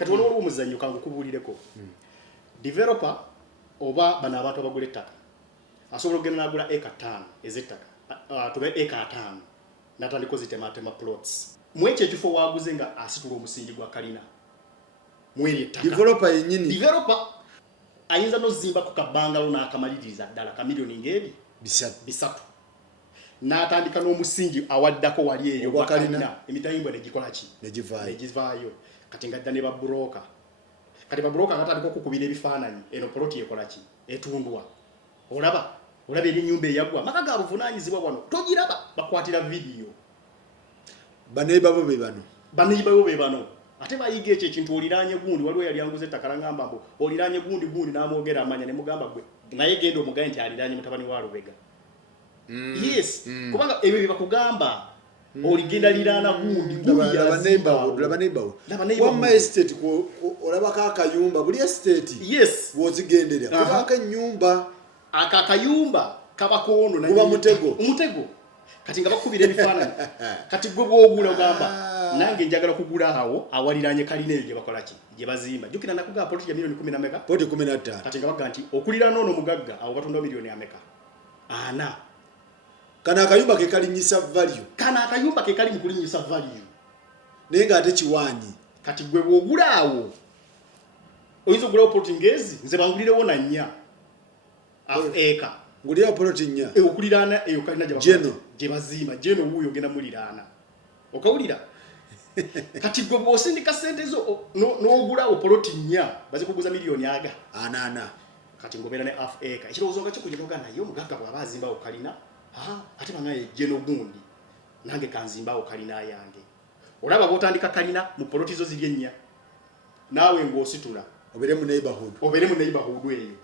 kati waliwo omuzannyo kangukubuulireko developer oba bano abantu abagula ettaka asobola okugenda n'agula eka 5 ez'ettaka tuba eka 5 n'atandika ozitematema plots mu ekyo ekifo waaguze nga asitula omusingi gwa kalina mweri ettaka developer yennyini developer ayinza n'ozimba ku kabbangalo n'akamaliriza ddala ka miliyoni ng'ebi bisatu n'atandika n'omusingi awaddako wali eyo gwa kalina emitayimbwa negikola ki negivaayo kati ngadda ne babulooka kati babulooka agatandika okukubira ebifaananyi eno poloti ekola ki etundwa olaba eri ennyumba eyagwa maka ga buvunaanyizibwa wano togiraba bakwatira vidiyo baneibabo be bano ate bayiga ekyo ekintu oliraanye gundi waliwo yali anguza ettaka langamba mbu oliraanye gundi n'amwogera amanya ne mugamba gwe naye genda omugaye nti aliraanye mutabani wa Lubega yes kubanga ebyo bye bakugamba oligenda liraana gundi laba neighborhood wamma estate olabako akayumba buli estate yes wozigenderera kubaka ennyumba akakayumba kabakoono na umutego kati nga bakubira ebifaananyi kati gwe bwogula ogamba nange njagala kugula awo awaliraanye kalina eyo gye bakola ki gye bazimba jjukira nakugamba poloti ya miliyoni 10 meka poloti 15 kati nga baga nti okulira noono mugagga awo batunda miliyoni ameka ana kana akayumba ke kalinyisa value kali mu kulinyisa value naye ng'ate kiwaanyi kati gwe bwogula awo oyinza okugulawo poloti ngezi nze bangulirewo na 4 eka ngulira poloti 4 okuliraana eyo kalina gye bazimba jeno wuuyo genda muliraana okawulira kati gwe bw'osindika ssente zo n'ogulawo poloti 4 bazikuguza miliyoni aga 8 kati ng'obeera ne half acre ekirowoozo nga kikujja n'ogamba naye omugagga bw'aba azimbawo kalina ate banaye jeno gundi nange kanzimbawo kalina yange olaba bw'otandika kalina mu poloti zo ziri 4 naawe ng'ositula obeere mu neighborhood eyo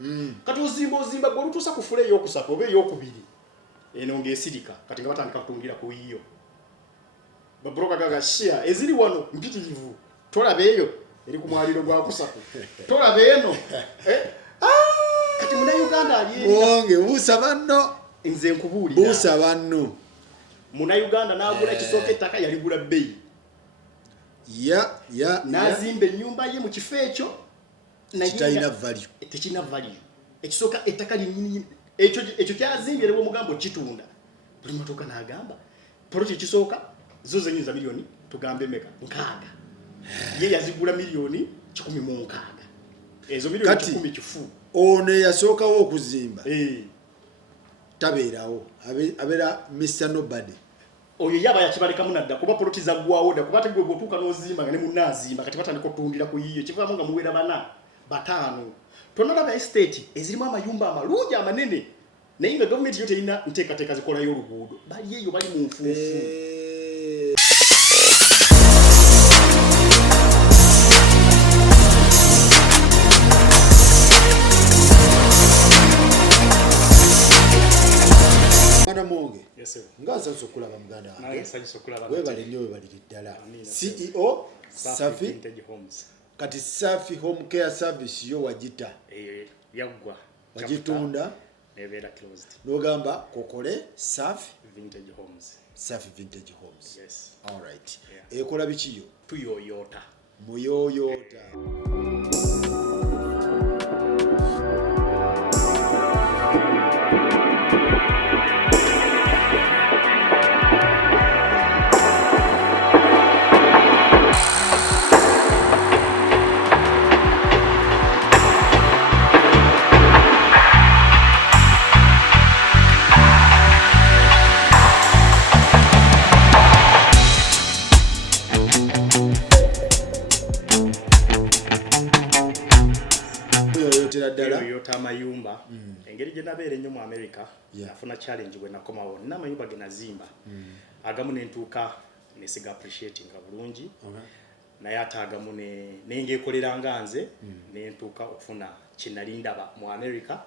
kati ozimba gwe olutuusa ku fule ey'okusatu oba ey'okubiri eno ng'esirika kati nga batandika kutungira ku yiyo babroka gaga share eziri wano mpitirivu tolaba eyo eri ku mwaliro gwa kusatu tolaba eno kati muna Uganda aliye buusa banno nze nkubuulira buusa banno muna Uganda n'agula ekisooka ettaka yaligula bbeeyi n'azimba ennyumba ye mu kifo ekyo tekirina value ekisooka ettaka linnyini ekyo kyazimbye nebwe omugambo kitunda buli motoka n'agamba poloti ekisooka zo zenyinza miliyoni tugambe meka 6 ye yazigula miliyoni 16 ezo miliyoni 10 kifu ono yasookawo okuzimba tabeerawo abeera Mr. Nobody oyo yaba yakibalekamu nadda kuba poloti zaggwawo dda kuba tegwe bw'otuuka n'ozimba nga ne munnaazimba kati batandika okutundira ku yiyo kivaamu nga muwera 4 5 tonalaba estate ezirimu amayumba amalungi amanene naye nga gavumenti yo terina nteekateeka zikolayo oluguudo bali eyo bali mu nfuufu Ngaza sokulaba muganda webale nnyo webaliri ddala CEO Safi Vintage Homes kati Safi Home Care Service yo wagita yaggwa wagitunda nebeera closed n'ogamba kokole Safi Vintage Homes yes all right ekola bikiyo tuyoyota muyoyota amayumba engeri gye nabeera ennyo mu America nafuna challenge bwe nakomawo nina amayumba ge nazimba agamu nentuuka nesiga appreciating bulungi naye ate agamu nengeekolera nga nze nentuuka okufuna kyenali ndaba mu America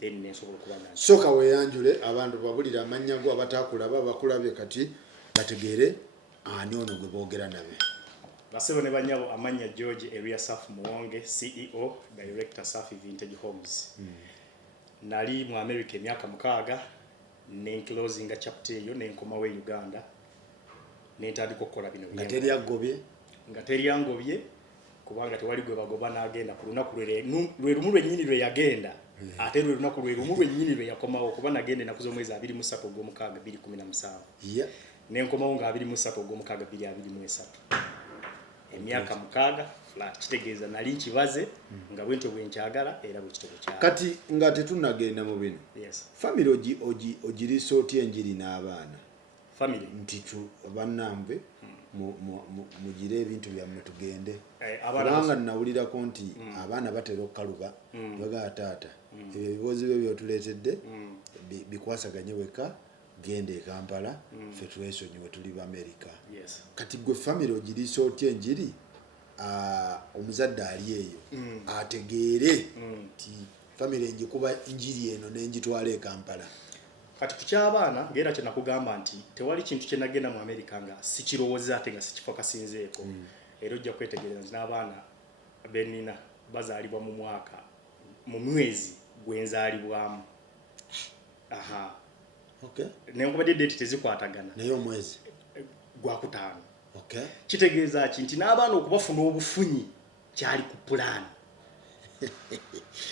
then nensobola okuba nange soka weeyanjule abantu babulira amannya go abatakulaba bakulabye kati bategeere ani ono gwe boogera nabe basebo ne banyabo amanya George Area Safi Muwonge CEO Director Safi Vintage Homes nali mu America emyaka 6 ne closing chapter eyo ne nkoma we Uganda ne ntandika okukola bino nga teri agobye kubanga tewali gwe bagoba n'agenda ku lunaku lwe lumu lwennyini lwe yagenda ate lwe lunaku lwe lumu lwennyini lwe yakomawo kuba nagenda ennaku z'omwezi 23 ogw'omukaaga 2017 n'enkomawo nga 23 ogw'omukaaga 2023 emyaka 6 flat kitegeeza nali nkibaze nga bwentyo bwenkyagala era bwe kitego kya kati nga tetunagenda mu bino family ogirisooti enjiri n'abaana family ntitu bannambe mugire ebintu byammwe tugende kubanga nawulirako nti abaana batera okukaluba bagaa taata ebyo ebibuuzo byo byotuleetedde bikwasaganye weka genda e Kampala ffe twesonyiwe tuli America kati gwe family ogirisooti enjiri omuzadde ali eyo ategeere nti family njikuba enjiri eno n'enjitwala e Kampala kati kuky'abaana ngera kye nakugamba nti tewali kintu kye nagenda mu America nga sikirowooza ate nga sikifo kasinzeeko era ojja kwetegereza nti n'abaana benina bazaalibwa mu mwezi gwenzaalibwamu nenkubadde date tezikwatagana naye omwezi gwakutaano kitegeeza ki nti n'abaana okubafuna obufunyi kyali ku pulaani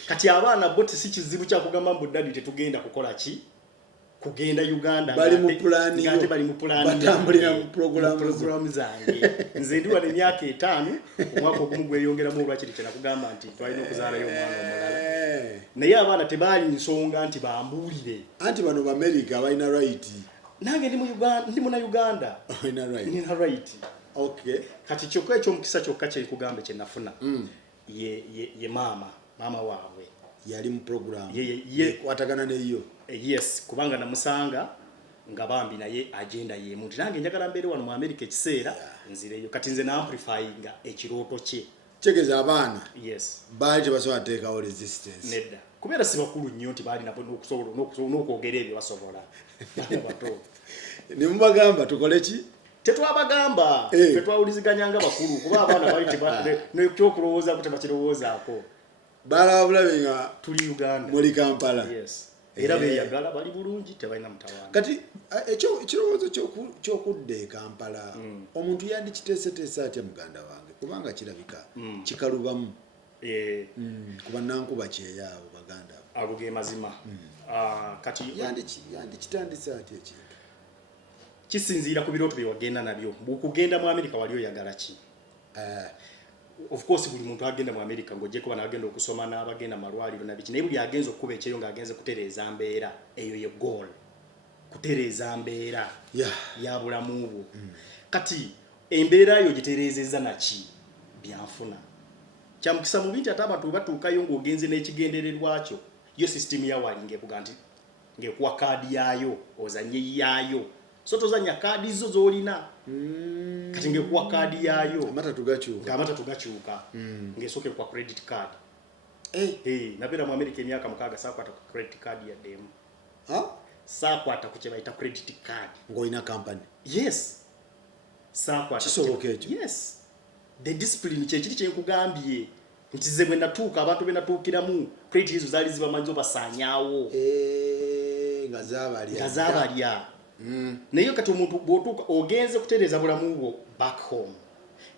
kati abaana bo si kizibu kyakugamba mbu ddadi tetugenda kukola ki kugenda Uganda bali mu pulaani ngate bali mu pulaani batambulira mu program zange nze ndi wano emyaka 5 omwaka ogumu gweyongeramu olwakiri kye nakugamba nti twalina okuzaalayo omwana omulala naye abaana tebaali nsonga nti bambuulire anti bano ba America balina right nange ndi Uganda nina right kati kyokka ekyomukisa kyokka kye kugambe kye nafuna ye mama waabwe yali mu program kwatagana neyo yes kubanga namusanga nga bambi naye agenda yemu nti nange njagala mbeere wano mu America ekiseera nzireyo kati nze na amplifyinga ekirooto kye tegeza abaana baali tebasobola teekawo resistance nedda kubeera si bakulu nnyo nti baali nabo n'okwogera ebyo basobola bato ne mubagamba tukole ki tetwabagamba tetwawuliziganyanga bakulu kuba abaana baali nekyokulowoozaako tebakirowoozaako balaba bulabe nga tuli Uganda muri Kampala era beeyagala bali bulungi tebalina mutawaana kati ekirowoozo ky'okudda e Kampala omuntu yandikiteeseteese atya muganda wange kubanga kirabika kikalubamu kuba nankuba kyeya abo baganda abo ge mazima kati yandikitandise atya ekintu kisinziira ku birooto bye wagenda nabyo bw'okugenda mu America wali oyagala ki of course buli muntu agenda mu America ng'ojje kuba n'agenda okusoma n'abagenda malwaliro nabiki naye buli agenza okukuba ekyeyo ng'agenze kutereeza mbeera eyo ye goal kutereeza mbeera ya bulamu bwo kati embeera yo gitereezezza naki byanfuna kyamukisa mu binti ate abantu batuukayo ng'ogenze n'ekigendererwa kyo yo system ya wali ng'evuga nti ng'ekuwa kaadi yaayo ozanye yaayo so tozanya kaadi zo z'olina kati ngekuwa kaadi yaayo amata tugakyuka ng'esooke kwa credit card nabeera mu America emyaka 6 saakwata ku credit card yaddemu saakwata ku kye bayita credit card ng'olina company saakwata kisoboka ekyo the discipline kyekiri kyenkugambye nti ze bwe natuuka abantu be natuukiramu credit ezo zaali zibamanyi obasaanyaawo nga zaabalya naye kati omuntu bw'otuuka ogenze kutereeza bulamu bwo back home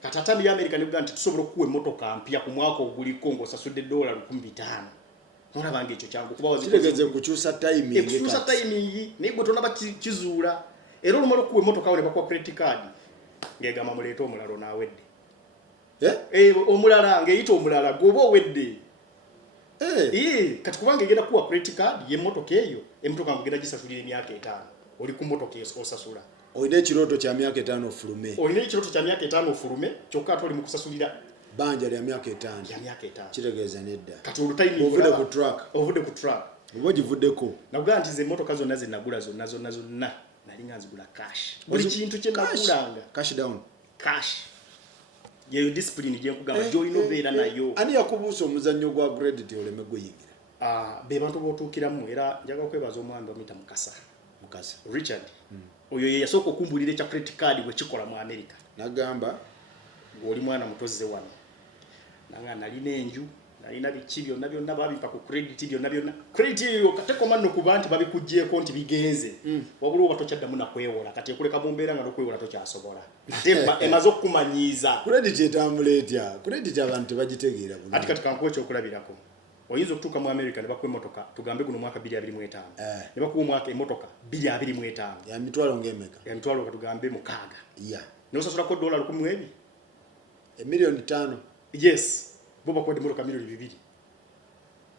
kati atambi ya America nebuga nti tusobola okukuwa emmotoka mpya ku mwaka oguliko ng'osasudde $1,500 nolabanga ekyo kyangu kuba kitegeze kukyusa timing naye bwe tonaba kizuula era olumala okukuwa emmotoka awo ne bakuwa credit card ng'egamba muleete omulala onaawedde omulala ng'eyita omulala gwoba owedde kati kubanga egenda kuwa credit card y'emmotoka eyo emmotoka ng'ogenda gisasulira emyaka 5 oli ku mmotoka osasula olina ekirooto kya myaka 5 ofulume kyokka ate oli mu kusasulira banja lya myaka 5 kitegeeza nedda kati olutayini ovudde ku truck oba ogivuddeko nagula nti ze emmotoka zonna ze nagula zonna nali nga nzigula cash buli kintu kye nagulanga cash yeyo discipline gye nkugamba gy'olina obeera nayo ani yakubuusa omuzannyo gwa credit oleme guyingira be bantu b'otuukiramu era njagala kwebaza omwami bamuyita Mukasa Richard oyo ye yasooka okumbulira ekya credit card bwe kikola mu America nagamba ng'oli mwana mutoze wano nanga nalina enju alina biki byonna babipa ku credit byonna credit yo katekoma no kubanti babikujjeko nti bigenze wabula oba tokyaddamu nakwewola kati ekuleka mu mbeera nga n'okwewola tokyasobola ate emaze okumanyiiza credit etambula etya credit abantu tebagitegeera bulungi ati kati kankuwa ekyokulabirako oyinza okutuuka mu America ne bakuwa emmotoka tugambe guno mwaka 2025 ne bakuwa omwaka emmotoka 2025 ya mitwalo ng'emeka ya mitwalo katugambe mukaaga ya n'osasulako $10,000 emiliyoni 5 yes bo bakwedde emmotoka miliyoni 2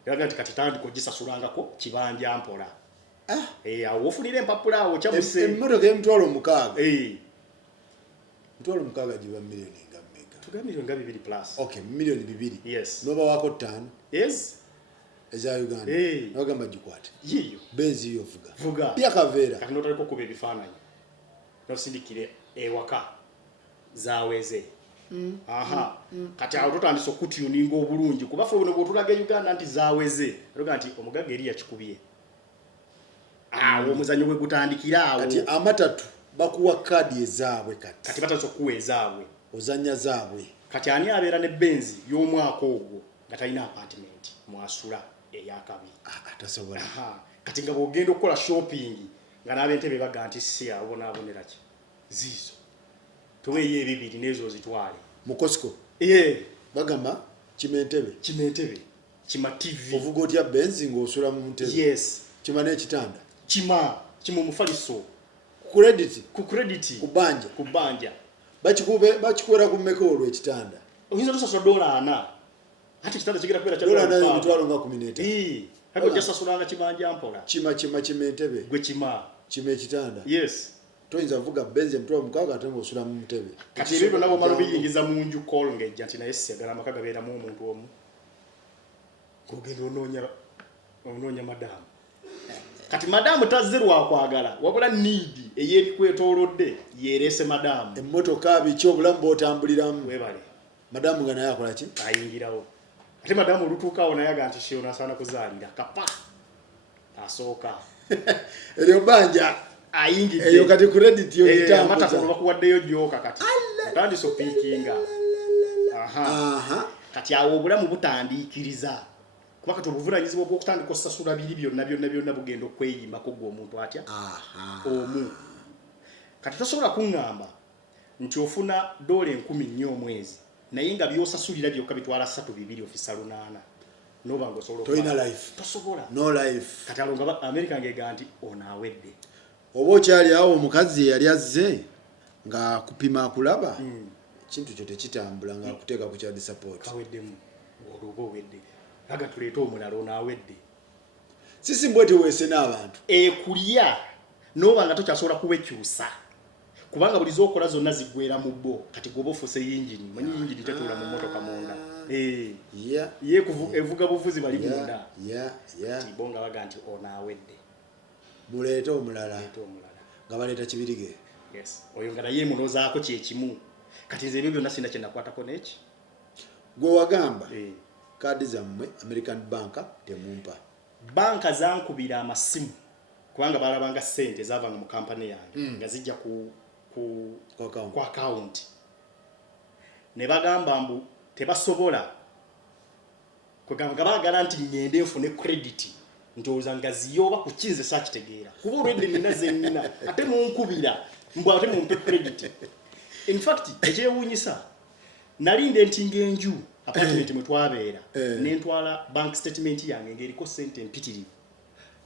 eraga nti kati tandika ogisasulangako kibanja mpola awo ofunira empapula awo kyabuse emmotoka y'emitwalo 6 mitwalo 6 giba miliyoni nga mmeka tugambe miliyoni nga 2 plus okay miliyoni 2 yes noba wako 5 yes eza Uganda nogamba gikwate yiyo benzi yo vuga pia kaveera kati notaliko kuba ebifaananyi nosindikire ewaka zaweze aha kati awo totandise okutuninga obulungi kuba ffe buno bwotulaga Uganda nti zaweze eroga nti omugaga eri yakikubye awo omuzannyo gwe gutandikira awo kati amatatu bakuwa kadi ezaabwe kati batandise okuwa ezaabwe ozanya zaabwe kati ani abeera ne benzi y'omwaka ogwo nga talina apartment mwasula eyakabiri atasobola kati nga bwogenda okukola shopping nga n'ab'entebe baga nti si abonaabonera ki ziizo tuweeyo ebibiri n'ezo zitwale mu Costco bagamba kimentebe kima TV ovuga otya benzi ng'osula mu ntebe yes kima n'ekitanda kima omufaliso ku credit kubanja bakikuwera ku mmeka olwo ekitanda oyinza tusasula $4 ate ekitanda kigera kubeera $4 emitwalo nga 17 kati ojasasulanga kibanja mpola kima entebe gwe kima ekitanda yes toyinza vuga benzi emitwalo 6 ate ng'osula mu ntebe kati ebyo nabo malo biyingiza mu nju call ng'ejja nti naye sigala amaka gabeeramu omuntu omu kogenda onoonya madamu kati madamu tazze lwakwagala wabula need ey'ebikwetoolodde yeerese madamu emmotoka biki obulamu bw'otambuliramu webale madamu nga naye akola ki ayingirawo ate madamu olutuukaawo naye aga nti shiona asaana kuzaalira kapa asooka eryo banja ayingidde eyo kati credit yo gitambuza amata bakuwaddeyo joka kati otandise opiikinga kati awo obulamu butandiikiriza kuba kati obuvunanyizibwa bw'okutandika osasula biri byonna bugenda okweyimbako gwe omuntu atya omu kati tosobola kuŋŋamba nti ofuna $10,000 omwezi naye nga byosasulira byokka bitwala 3-2 ofisa 8 noba ngosobola toyina life tosobola no life kati alonga America ngega nti onaawedde oba okyali awo omukazi yali azze nga kupima akulaba kintu kyo tekitambula nga akuteeka ku child support kaweddemu olwoba owedde aga tuleeta omulala onaawedde sisimbwe teweese n'abantu ekulya noba nga tokyasobola kuwekyusa kubanga buli z'okola zonna ziggwera mu bbo kati gwoba ofuuse yingini manyi yingini tetuula mu mmotoka munda ye evuga buvuzi bali munda ti bo nga baga nti onaawedde muleete omulala nga baleeta kibirige oyo nga naye munozaako kyekimu kati nze ebyo byonna sina kyenakwatako neki gwe wagamba kaadi zammwe American banka temumpa banka zankubira amasimu kubanga balabanga ssente zavanga mu kampani yange nga zijja ku account ne bagamba mbu tebasobola kugamba baagala nti ngende nfune credit ndowooza nga ziyoba ku kinze saakitegeera kuba olwedde nina zennina ate munkubira mbu ate mumpe credit in fact ekyewuunyisa nalinde nti ng'enju apartment mwe twabeera nentwala bank statement yange ng'eriko ssente empitirivu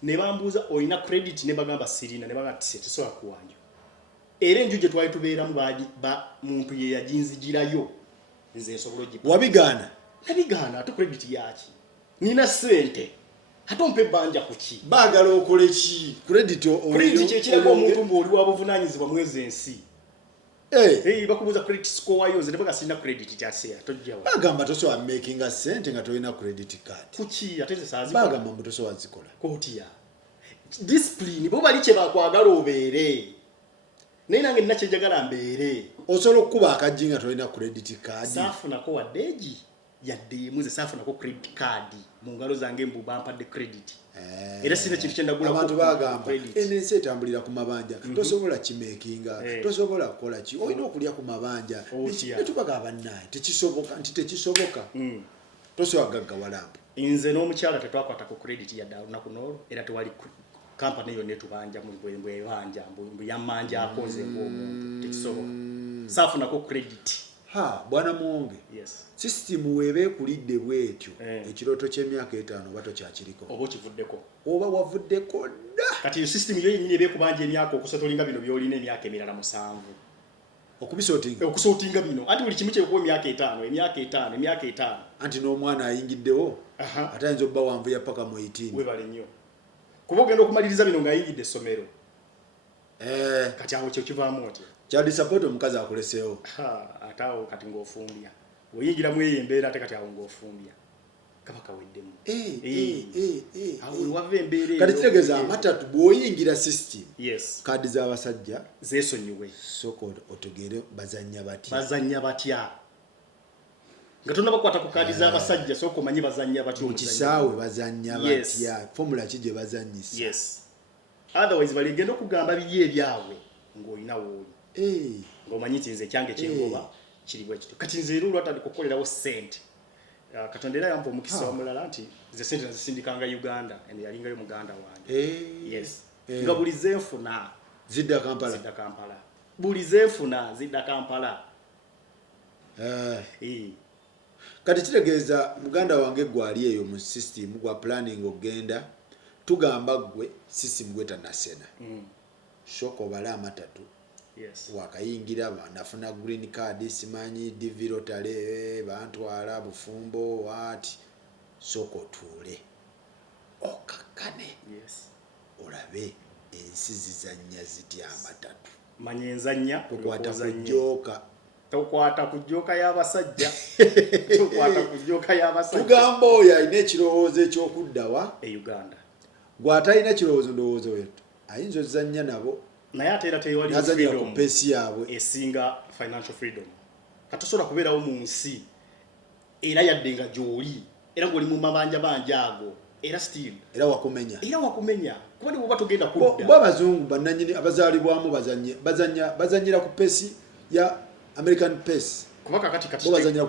ne bambuuza olina credit ne bagamba sirina ne bagamba tesobola kuwanja era enju gye twali tubeeramu muntu ye yaginzigirayo nze nsobola wabigaana nabigaana ate credit yaki nina ssente ate ompe ebbanja ku ki baagala okole ki credit kyekiraga omuntu mbu oli wabuvunaanyizibwa mwezi ensi bakubuuza credit score yo nze nebaga sirina credit kyaseera tojjawa bagamba tosobola makinga ssente nga tolina credit card kuki ate bagamba mbu tosobola zikola kotya discipline bo bali kye bakwagala obeere naye nange nina kyenjagala mbeere osobola okukuba akajji nga tolina credit card saafunako waddeegi yadde emu nze saafunako credit card mu ngalo zange mbu bampadde credit era sina kintu kyendagula abantu bagamba ensi etambulira ku mabanja tosobola kimekinga tosobola kukola ki olina okulya ku mabanja netubagamba naye tekisoboka nti tekisoboka tosobola gaggawalamu. Nze n'omukyala tetwakwata ku credit ya dda lunaku n'olwo era tewali kampani yonna etubanja mu bwebanja mbu yammanja akoze ng'omuntu tekisoboka saafunako credit. Bwana Muwonge, yes. System weeba ekulidde bwetyo ekirooto ky'emyaka 5 oba tokyakiriko oba okivuddeko oba wavuddeko dda. Kati yo system yo yennyini eba ekubanja emyaka okusotolinga bino byolina emyaka emirala 7 okusootinga bino anti buli kimu kyekuwa emyaka 5 anti n'omwana ayingiddewo ate ayinza obba wanvuya paka mu 18. Webale nnyo kuba ogenda okumaliriza bino ng'ayingidde essomero kati awo kyo kivaamu otya child support omukazi akuleseewo ate awo kati ng'ofumbya oyingiramu eyo embeera ate kati awo ng'ofumbya kaba kaweddemu awo wava embeera kati kitegeeza amatatu bw'oyingira system kaadi z'abasajja zeesonyiwe sooka otegeere bazannya batya nga tonna bakwata ku kaadi z'abasajja sooka omanye bazannya batya mu kisaawe bazannya batya formula ki gye bazannyisa otherwise baligenda okugamba biri ebyabwe ng'olina wooli ng'omanyi nti nze ekyange kyengoba kiri bwe kityo kati nze era olwatandika okukolerawo ssente Katonda era yampa omukisa omulala nti ze ssente nazisindikanga Uganda yalingayo muganda wange nga buli zenfuna zidda Kampala buli zenfuna zidda Kampala kati kitegeeza muganda wange gwali eyo mu system gwa planning ogenda tugamba gwe system gwetannasena shoko bala amatatu wakayingira banafuna green card simanyi DV Rotary bantwala bufumbo wati soko tule okakane olabe ensi zizannya zitya amatatu manyenzanya kukwata kujoka tokwata kujoka y'abasajja tugamba oyo alina ekirowoozo ekyokuddawa Uganda gwatalina kirowoozo ndowoozo wetu ayinza ozannya nabo naye ate era tewali freedom pesi yaabwe esinga financial freedom katosobola kubeerawo mu nsi era yadde nga gy'oli era ng'oli mu mabanja banja ago era still era wakumenya kuba bwoba togenda kudda bo abazungu bannannyini abazaalibwamu bazannyira ku pesi ya American pesi kuba kakati bazannyira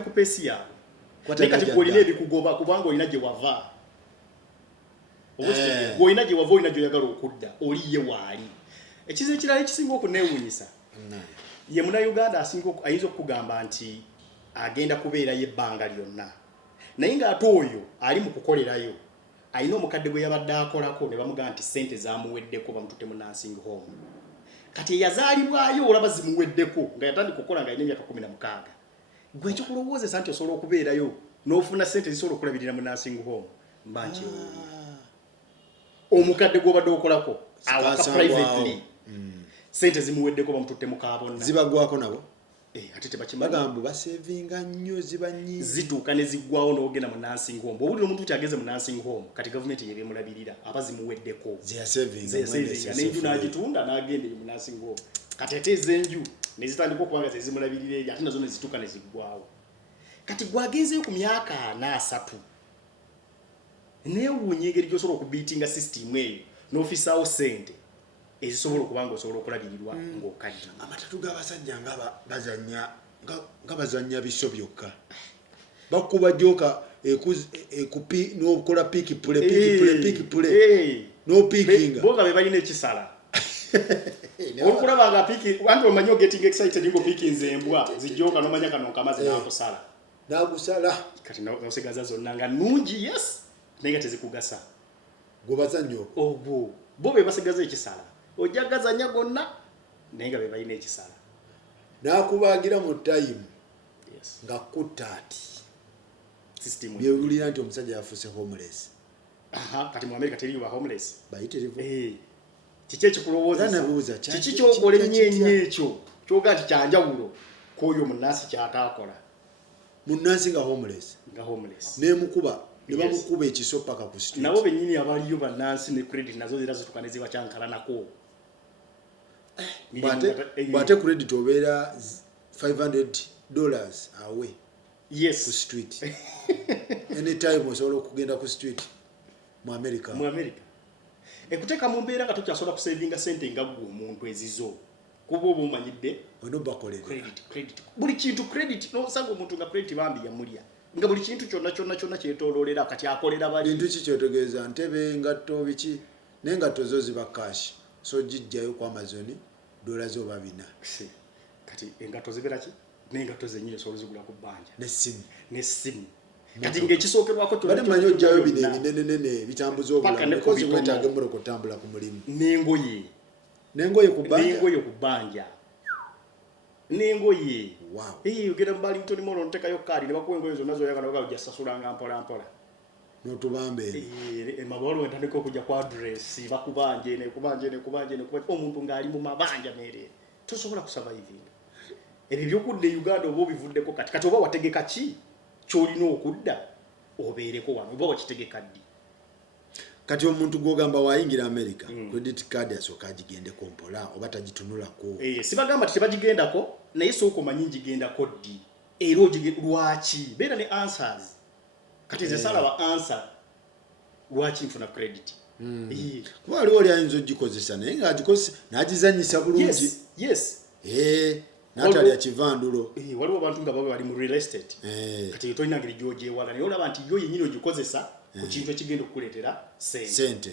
ku pesi yaabwe naye kati olina ebikugoba kubanga olina gye wava olina gye wava olina gy'oyagala okudda oliye waali ekizibu ekirala ekisinga okuneewuunyisa ye Munnayuganda ayinza okugamba nti agenda kubeerayo ebbanga lyonna naye ng'ate oyo ali mu kukolerayo alina omukadde gwe yabadde akolako ne bamugamba nti ssente zaamuweddeko bamututte mu nursing home kati eyazaalibwayo olaba zimuweddeko nga yatandika okukola nga alina emyaka 16 gwe ekikulowoozesa nti osobola okubeerayo n'ofuna ssente zisobola okulabirira mu nursing home mba nkyewuunya omukadde gw'obadde okolako awaka privately ssente zimuweddeko bamututte mu kaabonna zibagwako nabo ate tebakimanyi bagamba basevinga nnyo ziba nnyingi zituuka ne ziggwawo n'ogenda mu nursing home bw'owulira omuntu nti ageze mu nursing home kati gavumenti yebyemulabirira aba zimuweddeko zeyasevinga n'enju n'agitunda n'agenda mu nursing home kati ate ez'enju ne zitandika okuba nga zezimulabirira eyo ate nazo ne zituuka ne ziggwawo kati gwagenzeyo ku myaka 3 neewuunya engeri gy'osobola okubiitinga sisitimu eyo n'ofisaawo ssente ezisobola okuba nga osobola okulabirirwa ng'okaddi amatatu g'abasajja nga bazannya biso byokka bakuba joka n'okola pikipule n'opiikinga bo nga be balina ekisala olukulaba nga anti omanyi ogetting excited ng'opiikinze embwa zijjoka n'omanya kano nkamazi n'agusala kati n'osigaza zonna nga nnungi naye nga tezikugasa gwe bazannya ogwo bo be basigaza ekisala ojja gazanya gonna naye nga be balina ekisala n'akubagira mu time nga kutta ati byewulira nti omusajja yafuuse homeless kati mu America teriyo ba homeless bayitirivu kiki ekikulowoozesa kiki kyokola ennyo ekyo kyoga nti kyanjawulo k'oyo munnansi kyataakola munnansi nga homeless n'emukuba ne bamukuba ekiso paka ku street nabo bennyini abaliyo bannansi ne credit nazo zira zituka ne ziba kyankalanako bwate credit obeera $500 awe ku street anytime osobola okugenda ku street mu America ekuteeka mu mbeera nga tokyasobola kusevinga ssente nga gwe omuntu ezizo kuba oba omanyidde ono bakolera credit buli kintu credit nosanga omuntu nga credit bambi yamulya nga buli kintu kyonna kyetololera kati akolera bali bintu kikyotegeeza ntebe ngatto biki n'engatto zo ziba cash so jijjayo ku Amazon dola zo babina kati engatto zibera ki n'engatto zenyine so zigula ku bbanja n'essimu kati ng'ekisookerwako bade manyo jjayo bine binene bitambuza obulamu kozi kwetaaga mmere kutambula ku mulimu n'engoye ku bbanja n'engoye wow ugenda mu Burlington Mall ntekayo kaadi ne bakuwa engoye zonna zoyagala ojja sasulanga mpola n'otubambe emabalo entandika okujja ku address bakubanje omuntu ng'ali mu mabanja mere tosobola kusurvivinga ebyo byokudda e Uganda oba obivuddeko kati oba wategeka ki kyolina okudda obeereko wano oba wakitegeka ddi kati omuntu gwogamba wayingira America credit card asooka agigendeko mpola oba tagitunulako sibagamba tebagigendako naye sooka omanyi ngigendako ddi era lwaki beera ne answers kati ze salaba answer lwaki nfuna credit kuba waliwo oli ayinza ogikozesa naye ng'agikozesa n'agizanyisa bulungi n'atali akivandulo waliwo abantu nga babe bali mu real estate kati tolina ngeri gy'ogyewaga naye olaba nti yo yennyini ogikozesa ku kintu ekigenda okukuleetera sente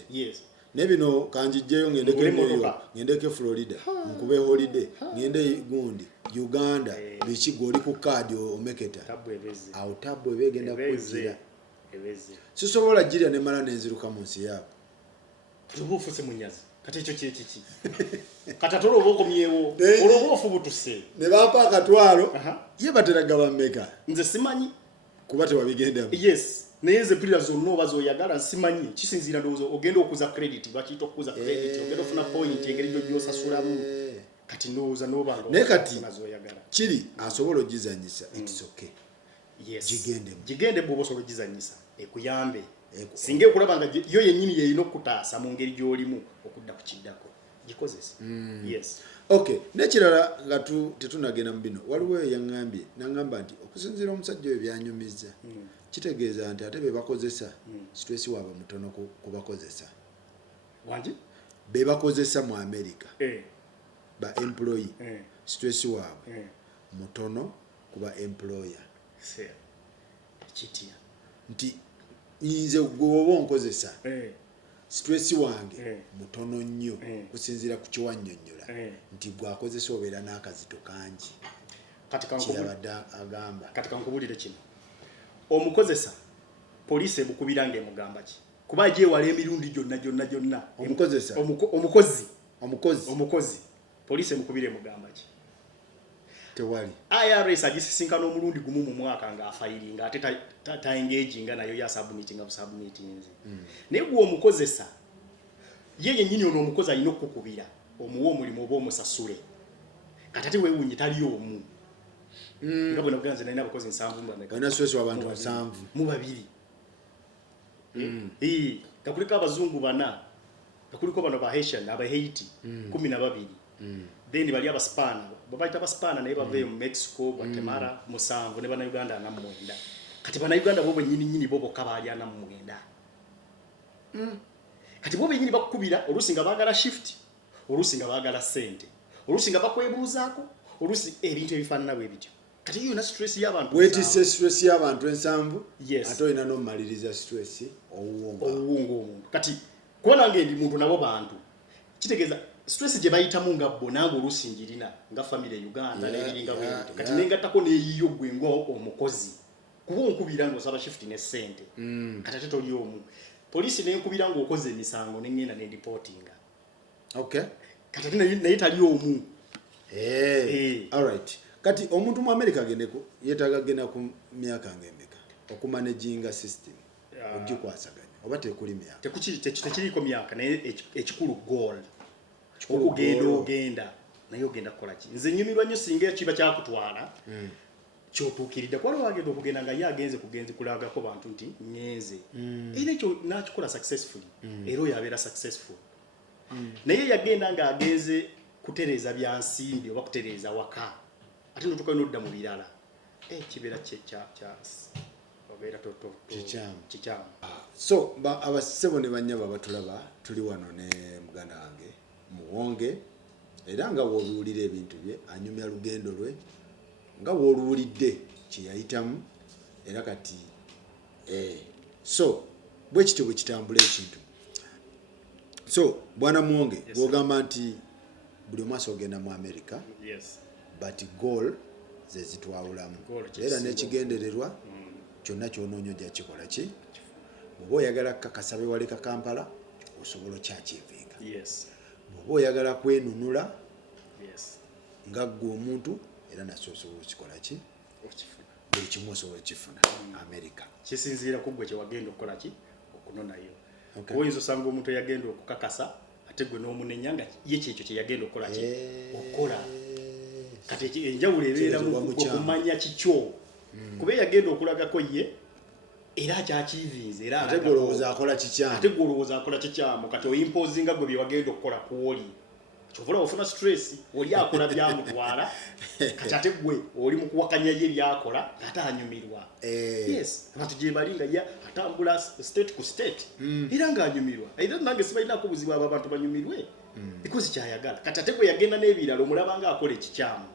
ne bino kanjijjeyo ngendeko Florida nkube holiday ngende gundi Uganda biki goli ku kaadi omeketa awo tabbu ebegenda kujira sisobola jirya ne mala nenziruka mu nsi yaabo tubufuse munyazi kati ekyo kiki kati atolo oboko myewo olobofu butuse ne bapa akatwalo ye bateraga bameka nze simanyi kuba tewabigenda neze pira zonna oba zoyagala simanyi kisinzira ndowooza ogenda okuza credit bakiyita okuza credit ogenda ofuna point engeri gy'osasulamu kati ndowooza n'obanga naye kati kiri asobola ogizanyisa it's okay gigende bw'oba osobola ogizanyisa ekuyambe singa ekulaba nga yo yennyini yeyina okutaasa mu ngeri gy'olimu okudda ku kiddako gikozese okay nekirala nga tetunagenda mu bino waliwo yaŋŋambye naŋŋamba nti okusinziira omusajja oyo byanyumiza kitegeeza nti ate be bakozesa stress waabwe mutono kubakozesa wangi be bakozesa mu America ba employee stress waabwe mutono kuba employer kitia nti inze gwobo nkozesa stress wange mutono nnyo kusinziira ku kiwannyonnyola nti gwakozesa obeera n'akazito kangi kati kankubulire kino omukozesa poliisi ebukubira ng'emugamba ki kuba gyewala emirundi gyonna omukozesa omukozi poliisi emukubira emugamba ki tewali IRS agisisinkana omulundi gumu mu mwaka ng'afayiringa ate ta engaginga nayo ya submittinga busubmittinze naye gwe omukozesa ye yennyini ono omukozi alina okukubira omuwa omulimu oba omusasule kati ate weewunye tali omu nga bwe nakuganze nalina abakozi 7 olina stress w'abantu 7 mu babiri gakuliko abazungu 4 gakuliko bano ba Haitian aba Haiti 12 then bali abaspana babaita abaspana naye bave mu Mexico Guatemala 7 ne bana Uganda 9 kati bana Uganda bo nyini bo bokabali 9 kati bo nyini bakubira olusinga bagala shift olusinga bagala sente olusinga bakwebuuzaako olusi ebintu ebifaanana bwe bityo kati yo na stress y'abantu wetise stress y'abantu 7 ate olina n'omaliriza stress omuntu kati kubona ngendi muntu nabo bantu kitegeeza stress gye bayitamu nga bo nange olusinjirina nga family Uganda n'ebiringa bwebyo kati nengatako neeyiyo gwe omukozi kuba onkubira ng'osaba shift ne sente kati ate toli omu poliisi nenkubira ng'okoze emisango nengenda ne reportinga kati ate naye tali omu alright kati omuntu mu America agendeko yeetaaga genda ku myaka ng'emeka okumanaginga system ogikwasaganya oba tekuli myaka tekiriko myaka naye ekikulu goal okugenda naye ogenda kukola ki nze nyumirwa nnyo singa kiba kyakutwala kyotuukiridde kwali wagenda okugenda nga ye agenze kulagako bantu nti ngenze era ekyo nakikola successfully era oyo abeera successful naye yagenda nga agenze kutereeza byansimbi oba kutereeza waka ate notuka nodda mu birala kibeera obeera kikyamu so abasebo ne banyaba batulaba tuli wano ne muganda wange muwonge era nga wooluwulira ebintu bye anyumya lugendo lwe nga wooluwulidde kye yayitamu era kati so bwe kityo bwe kitambula ekintu. So bwana Mwonge bw'ogamba nti buli omwasi ogenda mu America, but goal ze zitwawulamu era n'ekigendererwa kyonna ky'onoonya ojja kikola ki? Bw'oba oyagala kukakasa bewaleka Kampala osobola okyakivinga. Bw'oba oyagala kwenunula nga ggwe omuntu era nasyo osobola okikola ki? Buli kimu osobola okifuna America. Kisinziira ku ggwe kye wagenda okukola ki? Okunonayo. Oyinza osanga omuntu eyagenda okukakasa ate gwe n'omunenya nga ye kyekyo kye yagenda okukola ki? Okukola. Kati enjawulo ebeera mu kumanya kikyo. Kuba yagenda okulagako ye era akyakivinze era ate gwe olowooza akola kikyamu. Ate gwe olowooza akola kikyamu. Kati oyimpozinga gwe bye wagenda okukola ku oli. Kyovula ofuna stress oli akola byamutwala kati ate gwe oli mu kuwakanya ye byakola ate anyumirwa. Yes, abantu gye bali nga ya atambula state ku state era ng'anyumirwa. Era nange sibalina kubuzibu abo abantu banyumirwe because kyayagala. Kati ate gwe yagenda n'ebirala omulaba nga akola ekikyamu.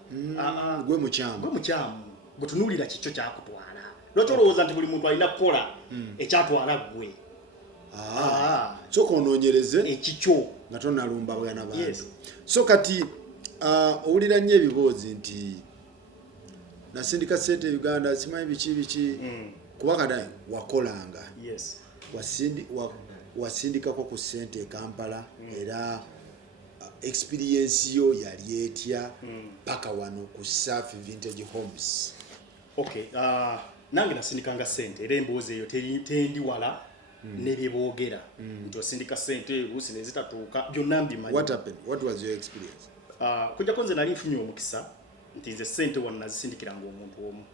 Gwe mukyamu. Gwe mukyamu. Butunuulira kikyo kyakutwala. Lwaki olowooza nti buli muntu alina kukola ekyatwala gwe? So konoonyereze ekikyo nga tonalumba bwana bantu. So kati owulira nnyo ebiboozi nti nasindika ssente Uganda simanyi biki kuba kati wakolanga. Wasindikako ku ssente e Kampala era experience yo yali etya paka wano ku Safi Vintage Homes. Nange nasindikanga ssente era emboozi eyo tendi wala nebyeboogera nti osindika ssente oluusi ne zitatuuka byonna mbimanyi. What happened? What was your experience? Kujjako nze nali nfunye omukisa nti nze ssente wano nazisindikiranga omuntu omu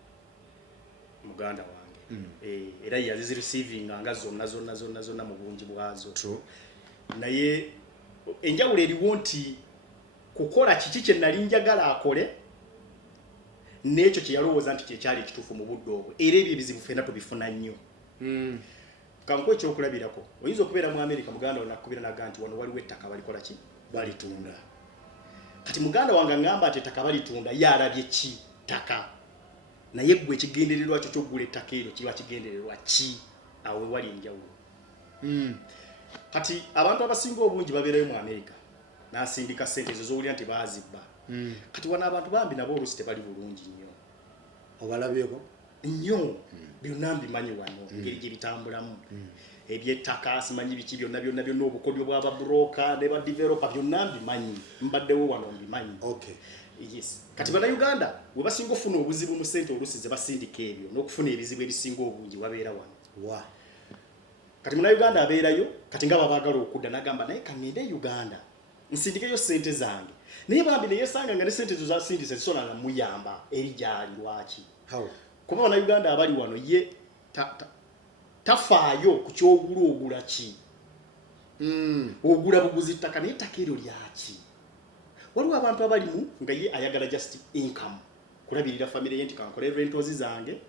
muganda wange era yazireceiving nga zonna mu bungi bwazo. Naye enjawulo eriwo nti kukola kiki kye nali njagala akole n'ekyo kye yalowooza nti kyekyali ekituufu mu budde obwo era ebyo ebizibu ffenna tubifuna nnyo. Kankuwa ekyokulabirako oyinza okubeera mu America muganda wange nakubira naga nti wano waliwo ettaka balikola ki? Balitunda. Kati muganda wange ngamba ati ettaka balitunda ye alabye ki ttaka naye ggwe ekigendererwa kyo ky'oggula ettaka eryo kiba kigendererwa ki? Awo wali enjawulo. Kati abantu abasinga obungi babeerayo mu America n'asindika ssente ezo z'owulira nti baazibba. Kati wano abantu bambi nabo oluusi tebali bulungi nnyo. Obalabyeko? Nnyo. Byonna mbimanyi wano engeri gye bitambulamu. Ebyettaka simanyi biki byonna obukodyo bw'ababroka ne badevelopa byonna mbimanyi. Mbaddewo wano mbimanyi. Kati bannayuganda we basinga ofuna obuzibu mu ssente oluusi ze basindika ebyo n'okufuna ebizibu ebisinga obungi wabeera wano. Kati munnayuganda abeerayo kati nga babaagala okudda n'agamba naye kangende Uganda nsindikeyo ssente zange naye bambi ne yeesanga nga ne ssente zo zasindise zisonanga muyamba eri gyali. Lwaki? Kuba bannayuganda abali wano ye tafaayo ku kyogula ki? Ogula buguzi ttaka naye ettaka eryo lyaki? Waliwo abantu abalimu nga ye ayagala just income kulabirira family ye nti kankole rentals zange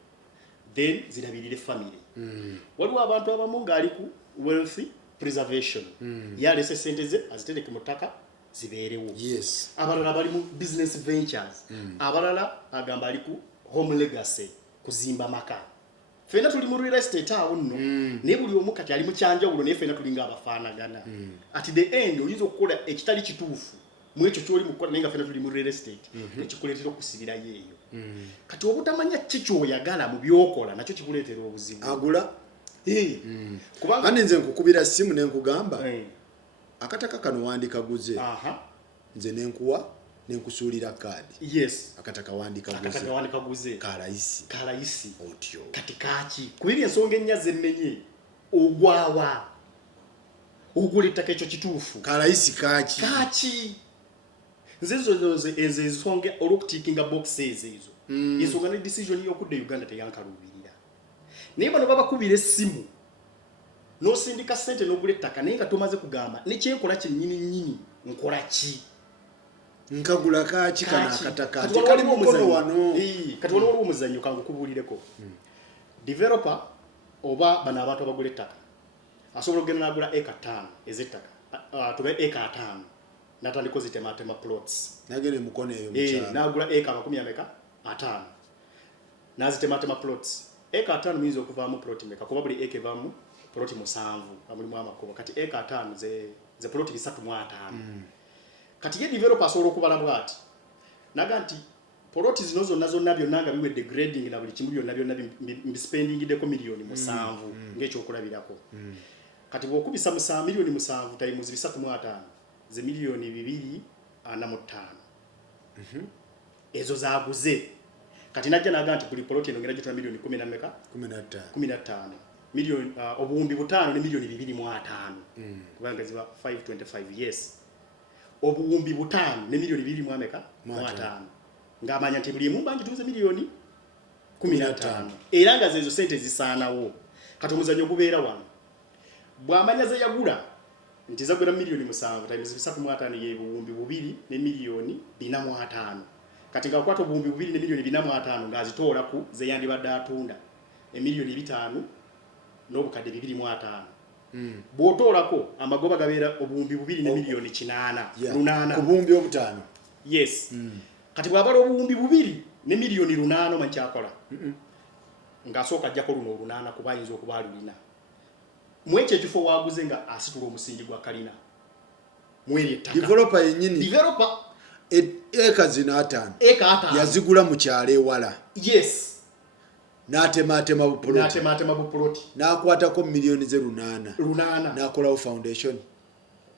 then zirabirire family. Waliwo abantu abamu ng'ali ku wealth preservation yalese ssente ze azitereke mu ttaka zibeerewo. Abalala bali mu business ventures. Abalala agamba ali ku home legacy kuzimba maka. Ffenna tuli mu real estate awo nno naye buli omu kati ali mu kyanjawulo naye ffenna tulinga abafaanagana. At the end oyinza okukola ekitali kituufu mu ekyo ky'oli mu kukola naye nga ffenna tuli mu real estate ekikuleetera okusibirayo eyo. Kati obutamanya ki ky'oyagala mu by'okola nakyo kikuleetera obuzibu. Agula? Kubanga nze nkukubira simu ne nkugamba akataka kano wandikaguze nze nenkuwa nenkusuulira kaadi. Akataka wandikaguze kalayisi otyo. Kati kaaki kubiri ensonga ennya z'emmenye ogwawa ogula ettaka ekyo kituufu kalayisi kaaki nze ezo ensonga olw'okutiikinga boxes ezo ensonga ne decision y'okudda Uganda teyankaluubirira. Naye bano babakubira essimu n'osindika ssente n'ogula ettaka naye nga tomaze kugamba ne kyenkola kyennyini nkola ki? Nkagula kaaki kana akataka kali mukono wano. Kati waliwo omuzannyo kangukubuulireko. Developer oba bano abantu abagula ettaka asobola okugenda n'agula eka 5 ez'ettaka tube eka 5 n'atandika ozitematema plots. Nagende mukono eyo mukyala n'agula eka 5 n'azitematema plots eka 5 muyinza okuvaamu ploti meka kuba buli eka evaamu ploti 7 amulimu amakubo kati eka 5 ze ploti 3.5 kati ye developer asobola okubala bwati naga nti ploti zino zonna byonna nga biwedde grading na buli kimu byonna mbispendingideko miliyoni 7 ng'ekyo okulabirako kati bw'okubisa miliyoni 7 times 3.5 ze miliyoni 245 ezo zaaguze kati najja naga nti buli ploti eno ngera gitwala miliyoni 15 miliyoni obuwumbi 5 ne miliyoni 2.5 kubanga ziba 525 yes obuwumbi 5 ne miliyoni 2.5 ng'amanya nti buli emu banjituze miliyoni 15 era nga zezo sente zisaanawo kati omuzanyo gubeera wano bw'amanya ze yagula nti zagula miliyoni 7 times 3.5 ye buwumbi 2 ne miliyoni 4.5 kati nga kwato buwumbi 2 ne miliyoni 4.5 ngazitoola ku ze yandibadde atunda emiliyoni 5 n'obukadde 2.5 bw'otoolako amagoba gabeera obuwumbi 2 ne miliyoni 8 ku buwumbi obutaano yes kati bw'abala obuwumbi 2 ne miliyoni 8 manchakola ng'asooka ajjako luno 8 kuba ayinza okuba alulina mwekyo ekifo waaguze nga asitula omusingi gwa kalina mweri ettaka developer yennyini eka zino 5 yazigula mu kyalo ewala yes n'atematema bupuloti n'akwatako miliyoni ze 8 n'akolawo foundation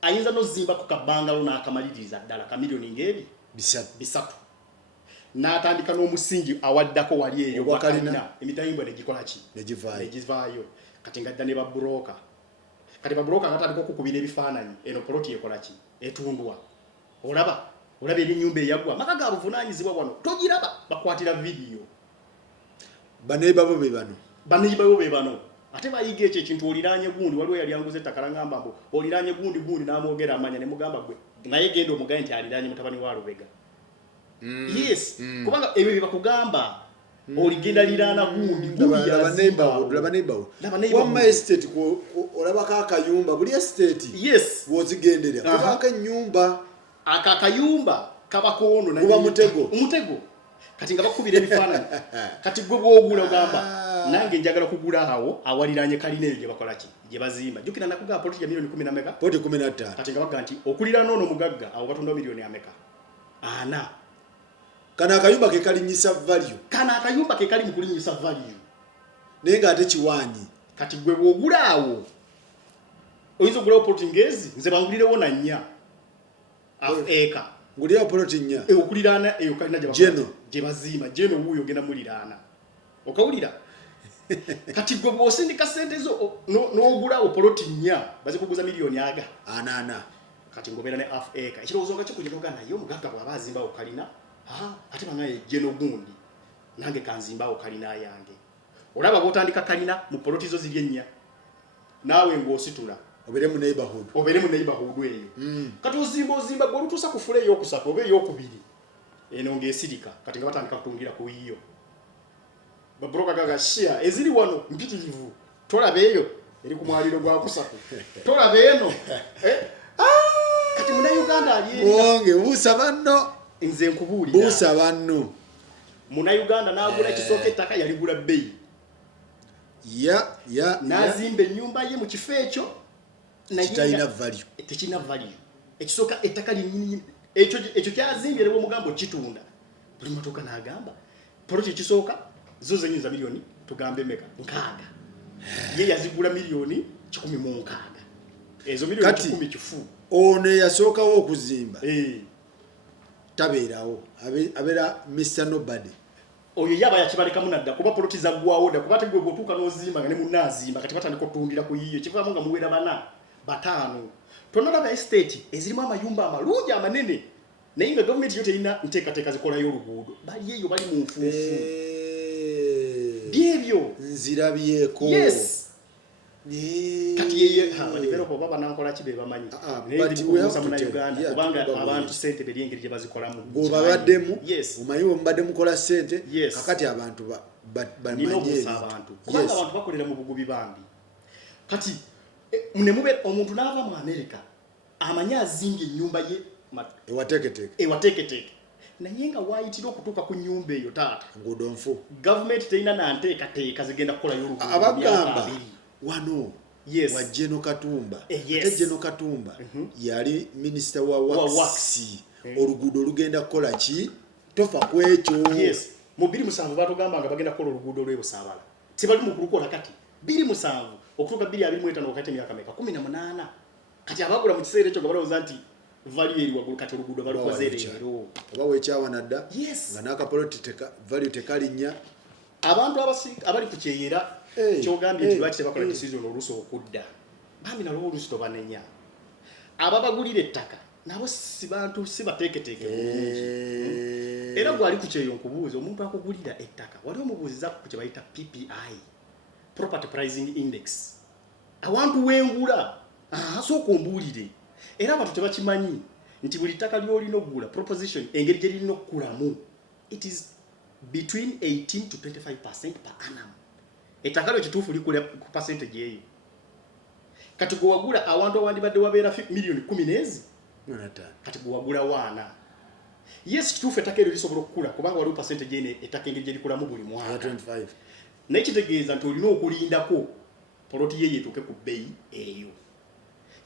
ayinza n'ozimba ku kabbangalo n'akamaliriza ddala ka miliyoni ng'ebi 3 n'atandika n'omusingi awaddako wali eyo bakalina emitayimbwa negikola ki negivaayo kati ngadda ne babroka kati babroka akatandika okukubira ebifaananyi eno ploti ekola ki etundwa olaba eri nyumba eyagwa maka ga buvunaanyizibwa wano togiraba bakwatira video baneighbor be bano ate bayiga ekyo ekintu oliraanye gundi waliwo yali anguze ettaka langamba mbu oliraanye gundi n'amwogera amanya ne mugamba gwe naye genda omugaye nti aliraanye mutabani wa Lubega yes kubanga ebyo bye bakugamba oligenda liraana gundi laba neighbor wamma estate olabako akayumba buli estate yes wozigenderera kubanga ennyumba akakayumba kabakono na kuba mutego kati nga bakubira ebifaananyi kati gwe bw'ogula ogamba nange njagala kugula awo awaliraanye kalina eyo gye bakola ki gye bazimba jjukira nakugamba ploti ya miliyoni 15 kati nga baga nti okuliraana ono mugagga awo batunda miliyoni ameka 4 kana akayumba ke kalinyisa value mu kulinyisa value naye nga ate kiwaanyi kati gwe bw'ogula awo oyinza ogulawo ploti ngezi nze bangulirewo na 4 eka ngulira ploti 4 okuliraana eyo kalina gye bazimba jeno wuuyo genda muliraana okawulira kati gwe bw'osindika sente zo n'ogulawo ploti 4 bazikuguza miliyoni 8 kati ngobeera ne half acre ekirowoozo nga kikujenoga naye omugagga bw'aba azimbawo kalina ate bangaye jeno gundi nange kanzimbawo kalina yange olaba bw'otandika kalina mu ploti zo ziri 4 naawe ng'ositula obere mu neighborhood eyo kati ozimba gwe olutuusa ku fule ey'okusatu oba ey'okubiri eno ng'esirika kati nga batandika kutungira ku yiyo babroka gaga shia eziri wano mpitirivu tolaba eyo eri ku mwaliro gwa kusatu tolaba eno kati muna Uganda wonge buusa banno nze nkubuulira buusa banno muna Uganda n'agula ekisooka ettaka yaligula bbeeyi n'azimba ennyumba ye mu kifo ekyo tekirina value ekisooka ettaka linnyini ekyo kyazimbye ne bw'omugamba okitunda buli motoka n'agamba ploti ekisooka zo zenyinza miliyoni tugambe meka 6 ye yazigula miliyoni 16 ezo miliyoni 10 kifu ono yasookawo okuzimba tabeerawo abeera Mr. Nobody oyo yaba yakibalekamu nadda kuba ploti zaggwawo dda kuba tegwe bw'otuuka n'ozimba nga ne munnaazimba kati batandika okutundira ku yiyo kivaamu nga muwera 4 5 tonalaba estate ezirimu amayumba amalungi amanene naye nga gavumenti yo terina nteekateeka zikolayo oluguudo bali eyo bali mu nfuufu byebyo nzirabyeko yes kati yeye developer baba nankola kibe bamanyi kubuza mu Uganda kubanga abantu sente beryengeri gye bazikolamu gobabaddemu omanyiwo mubaddemu kola sente kakati abantu bamanye abantu kubanga abantu bakolera mu bugubi bambi kati ne mube omuntu n'ava mu America amanya azinga ennyumba ye ewateketeke naye nga waayitira okutuuka ku nnyumba eyo taata nguudo nfu gavumenti terina nanteekateeka zigenda kukolayo oluguudo abagamba wano yes. wa General Katumba yes. ate General Katumba yali minisita wa wax oluguudo lugenda kukola ki tofa ku ekyo yes. mu 2007 batugamba nga bagenda kukola oluguudo lw'ebusaabala tebali mu kulukola kati 2007 okutuuka 2025 wakati emyaka meka 18 kati abagula mu kiseera ekyo nga balowooza nti value eri waggulu kati oluguudo balukoze leero oba weekyawana dda yes. nga n'akapoloti value tekalinnya abantu abali ku kyeyera kyogambye nti lwaki tebakola decision oluusi okudda bambi nalwo oluusi tobanenya ababagulira ettaka nabo si bantu si bateeketeeke bulungi era gwali ku kyeyo nkubuuza omuntu akugulira ettaka wali omubuuziza ku kye bayita PPI Property Pricing Index awantu wengula sooka ombuulire era abantu tebakimanyi nti buli ttaka ly'olina okugula proposition engeri gye lirina okukulamu it is between 18 to 25% per annum ettaka lyo kituufu likula ku percentage eyo kati gwe wagula awantu awandibadde wabeera miliyoni 10 n'ezi kati gwe wagula waana yes kituufu ettaka eryo lisobola okukula kubanga waliwo percentage ene ettaka engeri gye likulamu buli mwaka 25 naye kitegeeza nti olina okulindako poloti ye yetuuke ku bbeeyi eyo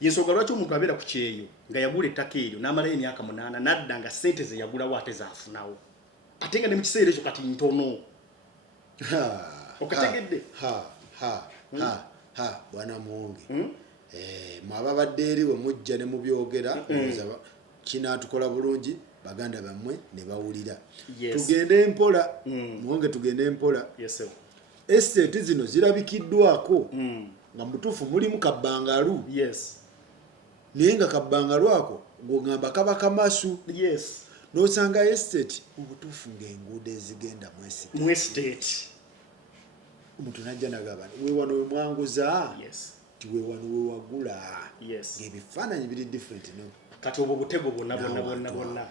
yensonga lwaki omuntu abeera ku kyeyo nga yagula ettaka eryo n'amalayo emyaka 8 nadda nga ssente ze yagulawo ate zaafunawo ate nga ne mu kiseera ekyo kati ntono okategedde bwana Muwonge mwababadde eri we mujja ne mubyogera kinaatukola bulungi baganda bammwe ne bawulira tugende mpola Muwonge tugende mpola estate zino zirabikiddwako nga mutuufu mulimu kabbangalu naye nga kabbangalu ako ng'ogamba kaba kamasu n'osanga estate obutuufu ng'enguudo ezigenda mu estate omuntu najja nagamba we wano we mwanguza ti we wano we wagula ng'ebifaananyi biri different no kati obwo butego bonna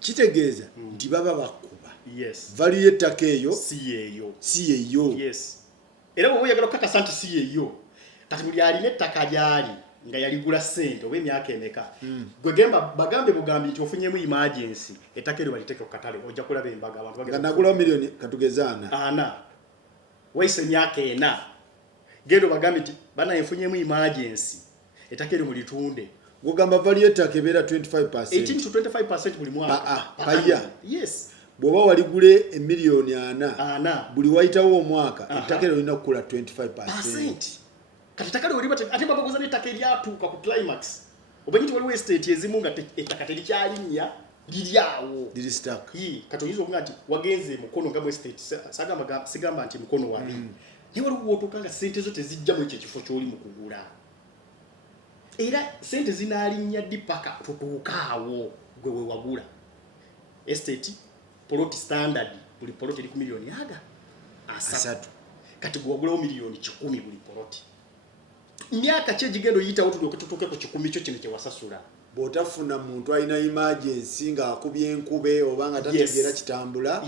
kitegeeza nti baba bakuba value y'ettaka eyo si yeeyo era bwe oyagala okukakasa nti si yeeyo kati buli alina ettaka lyali nga yaligula ssente oba emyaka emeka gwe bagambe bugambi nti ofunyemu emergency ettaka eryo baliteeke ku katale ojja kulaba embaga abantu nga nagulawo miliyoni katugeza 4 waise emyaka 4 gendo bagambe nti bana efunyemu emergency ettaka eryo mulitunde gogamba value y'ettaka ebeera 25% 18 to 25% buli mwaka paya bw'oba waligule emiliyoni 4 buli wayitawo omwaka ettaka eryo lirina kukula 25%. Kati ettaka eryo liba ate babaguza n'ettaka eryatuuka ku climax obanyi nti waliwo estate ezimu nga ettaka terikyalinnya liryawo liri stuck kati oyinza okuga nti wagenze mukono nga mu estate sigamba nti mukono wabi naye waliwo wootuuka nga ssente zo tezijja mu ekyo ekifo ky'oli mu kugula era ssente zinaalinnya ddi paka tutuukaawo gwe we wagula estate poloti standard buli poloti eri ku miliyoni 3 kati gwe wagulawo miliyoni 10 buli poloti myaka ki egigenda oyitawo tulyoke tutuuke ku 10 kyo kino kyewasasula bw'otafuna muntu alina emergency ng'akubye enkube oba nga tategeera kitambula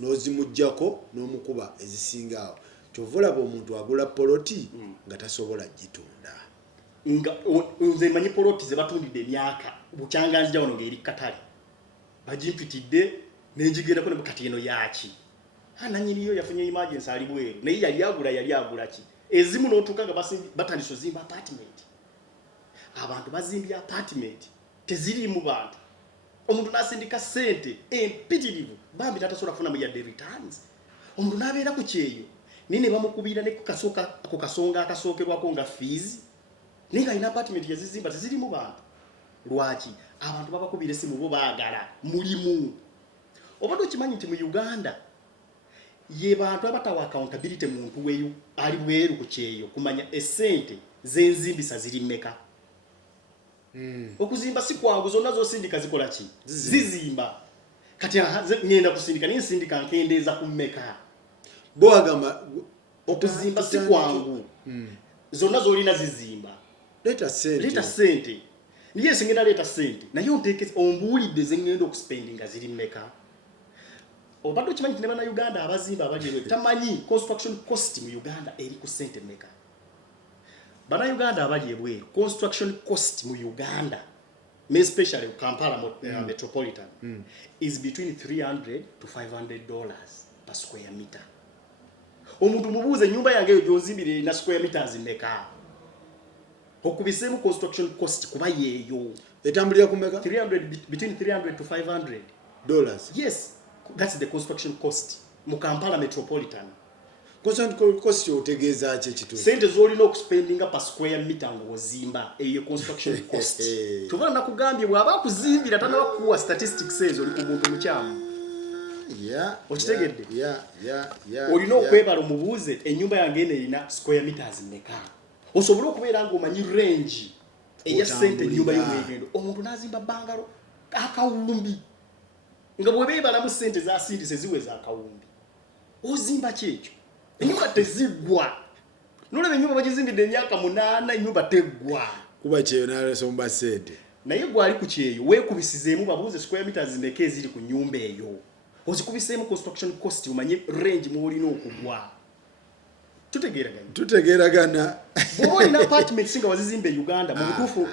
n'ozimuggyako n'omukuba ezisingaawo kyova olaba omuntu agula poloti nga tasobola gitunda nga nze manyi poloti ze batundidde emyaka bukyanganzija wano ng'eri katale bagimpitidde nenjigendako ne kati eno yaki nanyiniyo yafunye emergency ali bweru naye yali agula ki ezimu n'otuuka nga batandise ozimba apartment abantu bazimbye apartment tezirimu bantu omuntu n'asindika ssente empitirivu bambi tatasobola kufunamu yadde returns omuntu n'abeera ku kyeyo naye ne bamukubira ne ku kasonga akasookerwako nga fees naye nga alina apartment yazizimba tezirimu bantu lwaki abantu babakubira essimu bo baagala mulimu obadde okimanyi nti mu Uganda ye bantu abatawa accountability muntu weyu ali bweru ku kyeyo kumanya essente z'enzimbisa ziri mmeka okuzimba si kwangu zonna zosindika zikola ki zizimba kati ngenda kusindika naye nsindika nkendeeza ku mmeka bo agamba okuzimba si kwangu zonna zolina zizimba leta ssente niye singenda leta ssente naye onteeke ombuulidde zengenda okuspendinga ziri mmeka obadde okimanyi ne bannayuganda abazimba abali tamanyi construction cost mu Uganda eri ku ssente mmeka bannayuganda abali ebweru construction cost mu Uganda especially Kampala metropolitan, is between $300 to $500 per square meter. Omuntu mubuuze nyumba yange yo gyonzimbire na square meters mmeka? Okubisemu construction cost kuba yeyo. Etambulira kumeka? Between $300 to $500. Yes, that's the construction cost mu Kampala metropolitan. Construction cost otegeeza ki kitu? Sente zolina okuspendinga per square meter ng'ozimba eyo construction cost. Tubona nakugambye bw'aba kuzimbira tanaba kuwa statistics ezo oli ku muntu mukyamu. Okitegedde? Olina okwebala omubuuze ennyumba yange eno erina square meters mmeka? Osobola okubeera ng'omanyi range eya ssente ennyumba y'omwegendo. Omuntu n'azimba bangalo akawumbi nga bwebeebalamu ssente zasindise ziweza akawumbi. Ozimba ki ekyo? Ennyumba tezigwa. Nolaba ennyumba bagizimbidde emyaka 8 ennyumba teggwa. Kuba kyeyo n'alesomba ssente. Naye gwali ku kyeyo weekubisizeemu babuuze square meters mmeka eziri ku nnyumba eyo. Ozikubiseemu construction cost umanye range mwolina okugwa. Tutegeeragana. Bw'oba olina apartment singa wazizimba e Uganda mu butuufu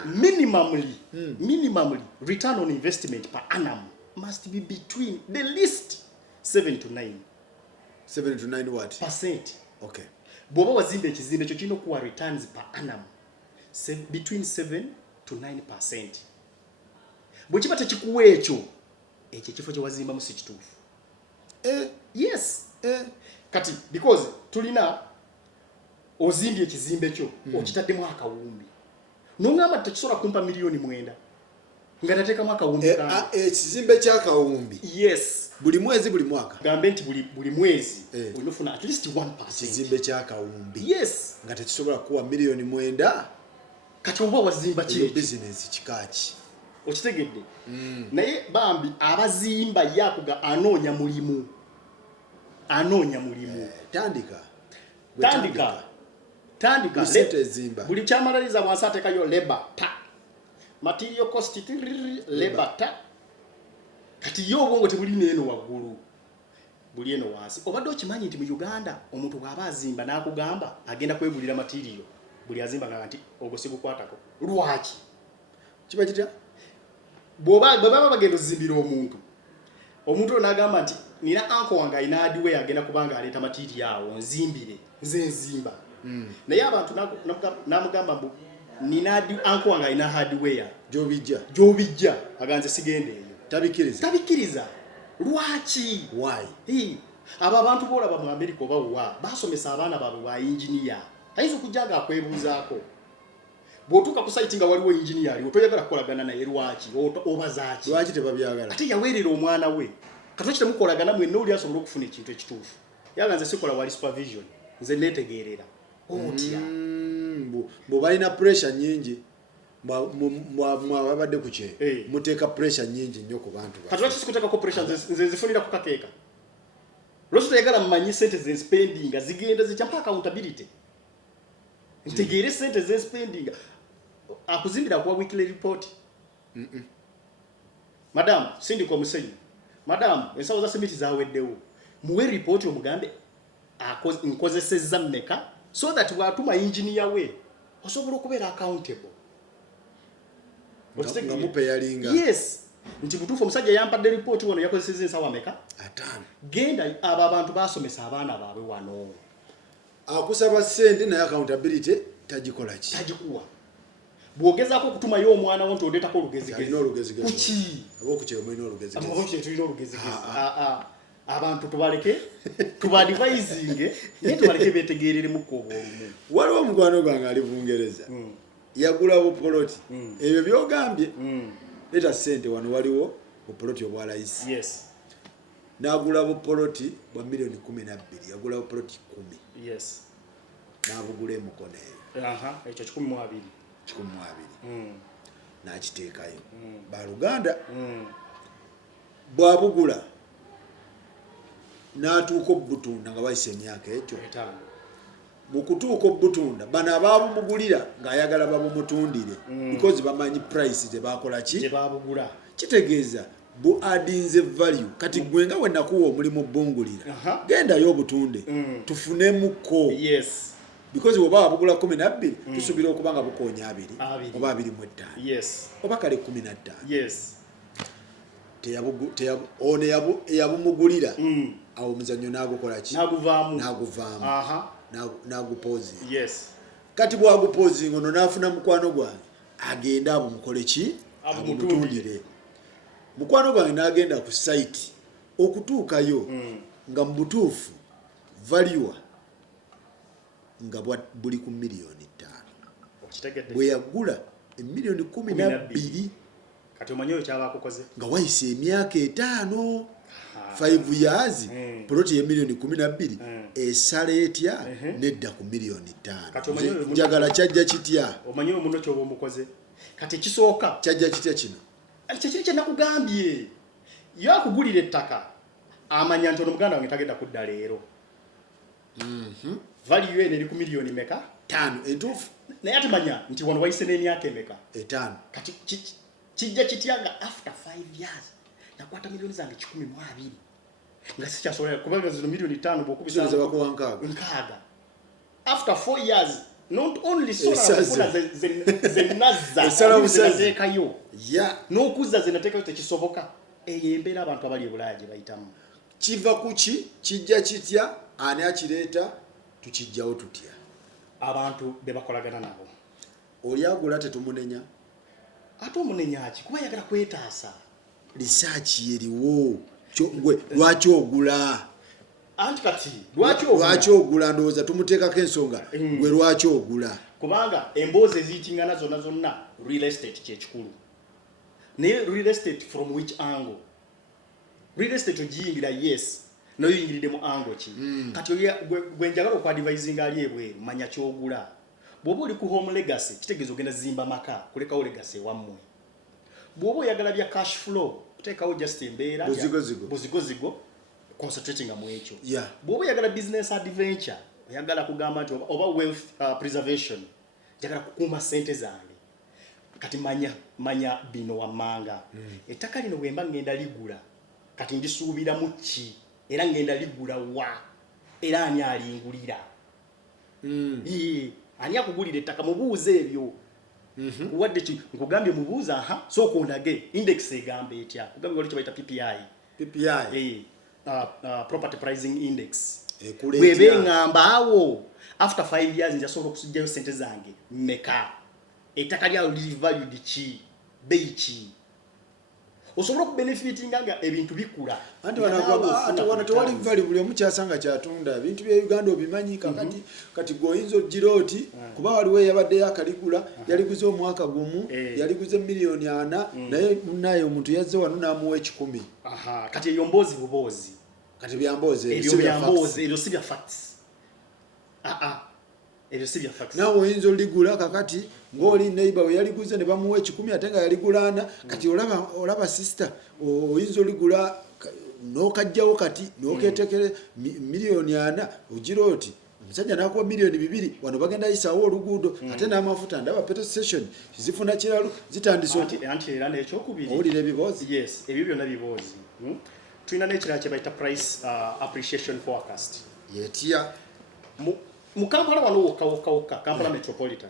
minimally return on investment per annum must be between the least 7 to 9. 7 to 9 what? Percent. Okay. Bw'oba wazimba ekizimbe ekyo kirina okuwa returns per annum between 7 to 9%. Bwe kiba tekikuwa ekyo ekifo kye wazimbamu si kituufu. Yes. Kati because tulina ozimbye ekizimbe kyo okitaddemu akawumbi. Nongamba tekisobola kumpa $9,000,000 nga tateekamu akawumbi kange. Ekizimbe ky'akawumbi. Yes. Buli mwezi buli mwaka. Gambe nti buli mwezi olifuna at least 1%. Ekizimbe ky'akawumbi. Yes. Nga tekisobola kuwa $9,000,000. Kati oba wazimba ki business kikaaki. Okitegedde? Naye bambi abazimba yakuga anoonya mulimu. Tandika. Buli kyamaliriza wansi ateekayo labor ta. Material cost labor ta. Kati yo obwongo tebulina eno waggulu. Buli eno wansi. Obadde okimanyi nti mu Uganda omuntu bw'aba azimba n'akugamba agenda kwegulira material. Buli azimba nga nti ogosigukwatako. Lwaki? Kiba kitya? Bw'oba bagenda ozimbira omuntu n'agamba nti nina anko wange alina hardware agenda kubanga aleeta material awo nzimbire nze nzimba. Naye abantu namugamba mbu nina anko wange alina hardware gy'obijja aganze sigende eyo. Tabikkiriza. Lwaki? Why? Abo abantu boolaba mu America oba wa basomesa abaana baabwe ba engineer. Ayinza okujja nga akwebuuzaako. Bw'otuuka ku site nga waliwo engineer aliwo toyagala kukolagana naye lwaki? Obazaaki? Lwaki tebabyagala? Ate yaweerera omwana we. Kati kitemukolagana mwenna oli asobola okufuna ekintu ekituufu. Yaga nze sikola wali supervision. Nze neetegeerera. Otya. Bwe balina pressure nnyingi mwabadde ku kye muteeka pressure nnyingi nnyo ku bantu. Kati lwaki sikuteekako pressure nze zifunira ku kakeeka? Lwaki toyagala mmanyi ssente ze spending zigenda zitya mpa accountability? Ntegeere ssente ze spending. Akuzimbira kuwa weekly report. Madam, sindiko musenyu. Madam, ensawo za simiti zaweddewo. Muwe report omugambe nkozesezza mmeka so that bw'atuma engineer we osobola okubeera accountable. Nga mupeyalinga. Yes. Nti butuufu omusajja yampadde report wano yakozesezza ensawo ameka? 5. Genda abo abantu basomesa abaana baabwe wano. Akusaba ssente naye accountability tagikola ki? Tagikuwa. Bw'ogezaako okutumayo omwana wo ntoleetako olugezigezi. Kuki? Ab'okukyeyo mulina olugezigezi. Ab'okukyeyo tulina olugezigezi. Abantu tubaleke tubadvisinge naye tubaleke beetegeereremu obwolumu. Waliwo omukwano gwange ali Bungereza. Yagula bupoloti. Ebyo by'ogambye. Leeta ssente wano waliwo bupoloti obwa layisi. Yes. N'agula bupoloti bwa $12,000,000. Yagula bupoloti 10. Yes. N'abugula emukono eyo. Ekyo 12,000. 12,000. N'akiteekayo. Baluganda. Bw'abugula n'atuuka obbutunda nga bayise emyaka ekyo. Mu kutuuka obbutunda bano abaabumugulira ng'ayagala babumutundire because bamanyi price tebakola ki? Tebaabugula. Kitegeeza bu adinze value. Kati gwe nga we nakuwa omulimu bungulira. Gendayo obutunde. Tufunemuko. Yes. because oba bugula 12 tusubira okubanga bukonya 2 oba 25 yes oba kale 15 yes eyabumugulira awo omuzannyo n'agukola ki n'aguvaamu n'agupozi yes kati bwagupozi ngono n'afuna mukwano gwange agenda abumukole ki abumutundire mukwano gwange n'agenda ku site okutuukayo nga mu butuufu value nga buli ku miliyoni 5 bwe yagula emiliyoni 12 kati omanyi oyo kyaba akukoze nga wayise emyaka 5 5 years ploti ya miliyoni 12 esala etya nedda ku miliyoni 5 njagala kyajja kitya omanyi omuno kyoba omukoze kati ekisooka kyajja kitya kino kyekiri kye nakugambye yakugulira ettaka amanya nti ono muganda wange tagenda kudda leero value ene eri ku miliyoni meka 5 entuufu naye atimanya nti wano wayise n'emyaka emeka 5 kati kijja kityanga after 5 years nakwata miliyoni zange 12 nga sikyasobola kubanga zino miliyoni 5 bwokubisa nkaaga after 4 years not only sola zenazaekayo n'okuzza zenateekayo tekisoboka eyo embeera abantu abali ebulaya gye bayitamu kiva kuki kijja kitya ani akireeta tukijjawo tutya abantu be bakolagana nabo oli agula tetumunenya ate omunenya ki kuba yagala kwetaasa risaaki eriwo gwe lwaki ogula anti kati lwaki ogula ndowooza tumuteekako ensonga gwe lwaki ogula kubanga emboozi eziyingana zonna real estate kyekikulu naye real estate from which angle real estate ogiyingira yes nayo yingiridde mu angle ki kati gwe njagala okwadvisinga ali ebweru manya kyogula bw'oba oli ku home legacy kitegeeza ogenda zimba maka kulekawo legacy wammwe bw'oba oyagala bya cash flow teekawo just embeera buzigozigo concentrating mu ekyo bw'oba oyagala business adventure oyagala kugamba nti oba wealth preservation njagala kukuuma ssente zange kati manya bino wammanga ettaka lino bwemba ngenda ligula kati ndisuubiramu ki era ngenda ligula wa era ani alingulira ani akugulira ettaka mubuuze ebyo wadde ki nkugambye mubuuza sooka ondage index egamba etya kugambye wali kyebayita PPI property pricing index webe ngamba awo after 5 years njasobola okusujjayo sente zange meka ettaka lyawo liri valued ki beyi ki osobola okubenefitinga nga ebintu bikula anti wana tewali vali buli omu kyasanga kyatunda ebintu bya Uganda obimanyi kakati kati goyinza ogira oti kuba waliwo yabadde yakaligula yaliguze omwaka gumu yaliguze miliyoni 4 naye omuntu yazze wano n'amuwa 10 kati eyo mboozi buboozi kati byamboozi ebyo si bya facts ebyo si bya facts nawe oyinza oligula kakati ng'oli neighbor we yaliguze ne bamuwa 10 ate nga yaligulana kati olaba sister oyinza oligula n'okajjawo kati n'okeetekere miliyoni 4 ogira oti omusajja n'akuwa miliyoni 2 wano bagenda yisaawo oluguudo ate n'amafuta ndaba petrol station zifuna kiralo zitandise anti era n'ekyokubiri owulira ebiboozi yes ebyo byonna biboozi tulina n'ekirala kye bayita price appreciation forecast yetya mu Kampala wano wokka Kampala metropolitan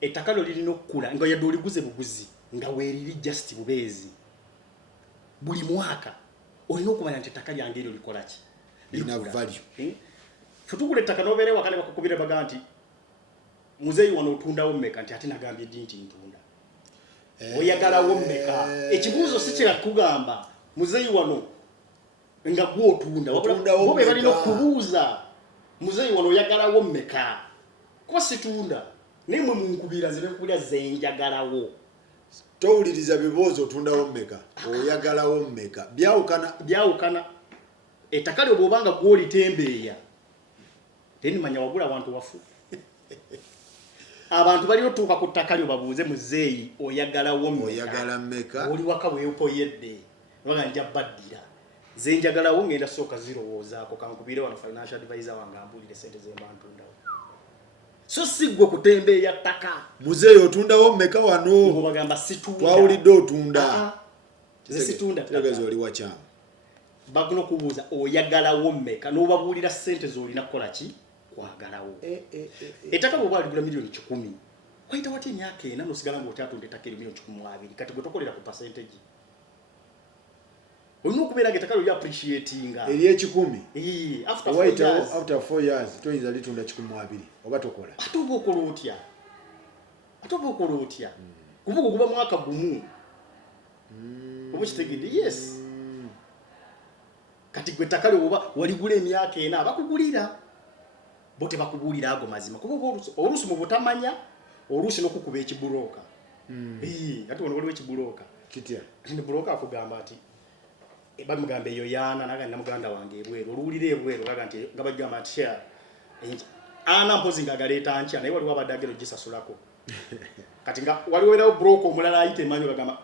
ettaka lyo lirina okukula nga yadde oliguze buguzi nga weeriri just bubeezi buli mwaka olina okumanya nti ettaka lyange eryo likola ki lina value futugula ettaka n'obeera wakale bakukubira baga nti muzeeyi wano otundawo mmeka nti ate nagambye ddi nti ntunda oyagalawo mmeka ekibuuzo si kirakugamba muzeeyi wano nga gwe otunda bo be balina okubuuza muzeeyi wano oyagalawo mmeka kuba situunda naye mwe munkubira zebekubira zenjagalawo towuliriza biboozi otundawo mmeka oyagalawo mmeka byawukana ettaka lyo bw'obanga gw'olitembeeya tenimanya wagula abantu wafu abantu balina otuuka ku ttaka lyo babuuze muzeeyi oyagalawo mmeka oli waka weepoyedde obaga nja baddira zenjagalawo ngenda sooka zirowoozaako kankubire wano financial advisor wange ambulire sente zembantundawo so si gwe kutembeeya ttaka muzeeyi otundawo mmeka wano ng'obagamba situunda twawulidde otunda situunda tegeeza oli wakyamu bagula okubuuza oyagalawo mmeka n'obabuulira ssente z'olina kukola ki kwagalawo ettaka bwe baligula milioni 10 kwaita wati emyaka ena nosigala ng'otatunda ettaka milioni 12 kati gwe tokolera ku percentage olina okubeera nga ettaka lyo appreciatinga ery'ekikumi after 4 years toyinza litunda 12 oba tokola ate oba okola otya kuba guba mwaka gumu oba kitegedde yes kati gwe ettaka lyo oba waligula emyaka ena bakugulira bo tebakugulira ago mazima kuba oluusi mu butamanya oluusi n'okukuba ekibuloka ate wano waliwo ekibuloka kitya ne buloka akugamba ati bamugamba eyo yaana naga na muganda wange ebweru oluwulira ebweru naga nti nga bagamba ati ana mpozi nga galeeta nkya naye waliwo abadde gisasulako kati nga waliwo erawo buloka omulala ayita emanyi bagamba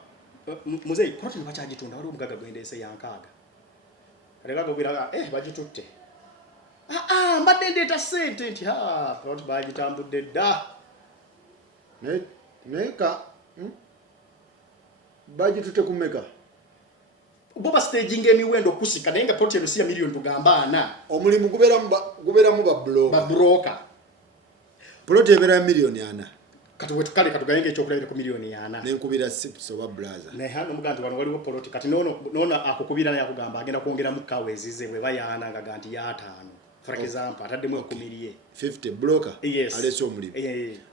muzeyi poloti bakyagitunda waliwo omugaga gwendeese yankaaga alekagobiraga bagitutte mbadde ndeeta ssente nti poloti bagitambudde dda neka bagitutte kumeka boba staging emiwendo okusika naye nga poloti eno si ya miliyoni tugamba 4 omulimu gubeeramu babroka poloti ebeera ya miliyoni 4 kati wetukale katugayenga ekyokulabira ku miliyoni 4 nenkubira sips oba blaza naye hano muganti wano waliwo poloti kati noona akukubira naye akugamba agenda kwongeramu kawezize bwe bayaana nga ganti ya 5 for example ataddemu 10 50 broker yes. alese omulimu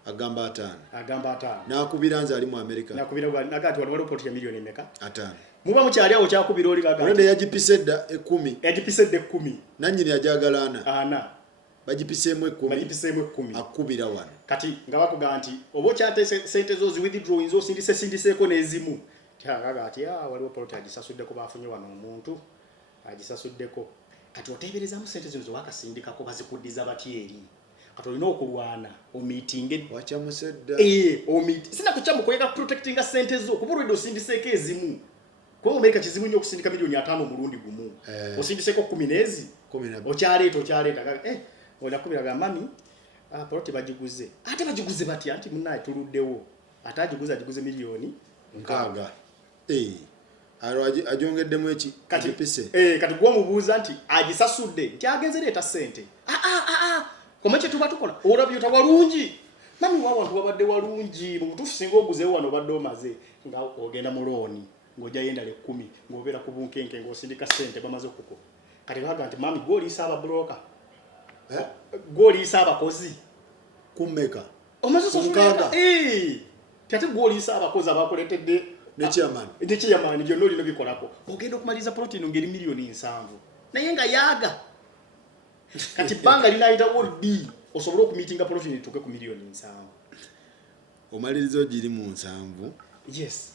agamba 5 nakubira nze ali mu America nakubira nagati wano waliwo poloti ya miliyoni meka 5 muba mukyali awo kyakubira oli gagati wende yagipisedda 10 nanyini yajagalana ana bagipiseemu 10 akubira wano kati nga bakuga nti oba okyate sente zo zi withdrawing zo sindiseeko n'ezimu kyagaga ati waliwo poloti agisasuddeko bafunye wano omuntu agisasuddeko kati oteeberezaamu sente zino zewakasindikako bazikuddiza batyeri kati olina okulwana omiitinge wakyamusedda sina kukyamukwega protectinga sente zo kuba olwedde osindiseeko ezimu kuba Amerika kizibu nnyo okusindika miliyoni 5 omulundi gumu osindiseeko 10 n'ezi okyaleeta olakubiraga mami poloti bagiguze ate bagiguze batya nti munaye tuluddewo ate agiguze miliyoni 6 alo ajongeddemu eki kati gwomubuuza nti agisasudde nti agenze leeta ssente kome kye tuba tukola olabyota walungi mami wawantu wabadde walungi mu butuufu singa oguzeewo wano obadde omaze nga ogenda mu looni ng'ojja yendala 10 ng'obeera ku bunkenke ng'osindika ssente bamaze okukuba kati baga nti mami gw'oliisa ababulooka gw'oliisa abakozi kummeka omaze sosuleka ate gw'oliisa abakozi abakuletedde nekyamani byonna olina bikolako ogenda okumaliza poloti eno ngeri miliyoni 7 naye nga yaaga kati bbanga linayitawo ddi osobole okumiitinga poloti netuuke ku miliyoni 7 omaliriza ogiri mu 7 yes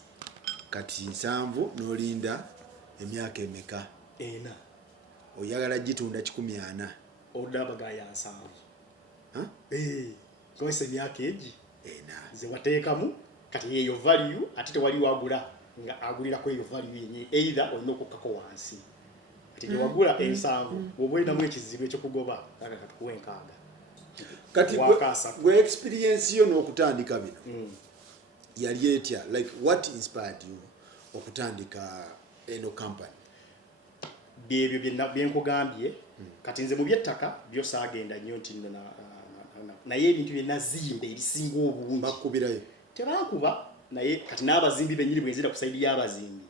kati 7 n'olinda emyaka emeka ena oyagala gitunda 14 odabaga ya 7 koise emyaka egi ena ze wateekamu kati yeyo value ate tewali wagula nga agulirako eyo value yenye either olina okukkako wansi kati gye wagula 7 bw'oba olinamu ekizibu ekyokugoba aga katukuwa 6 kati gwe experience yo n'okutandika bino yali etya like what inspired you okutandika eno company byebyo byenkugambye kati nze mu byettaka byo saagenda nnyo nti naye ebintu byenazimba ebisinga obungi bakubirayo tebankuba naye kati n'abazimbi benyini bwenzira ku saidi y'abazimbi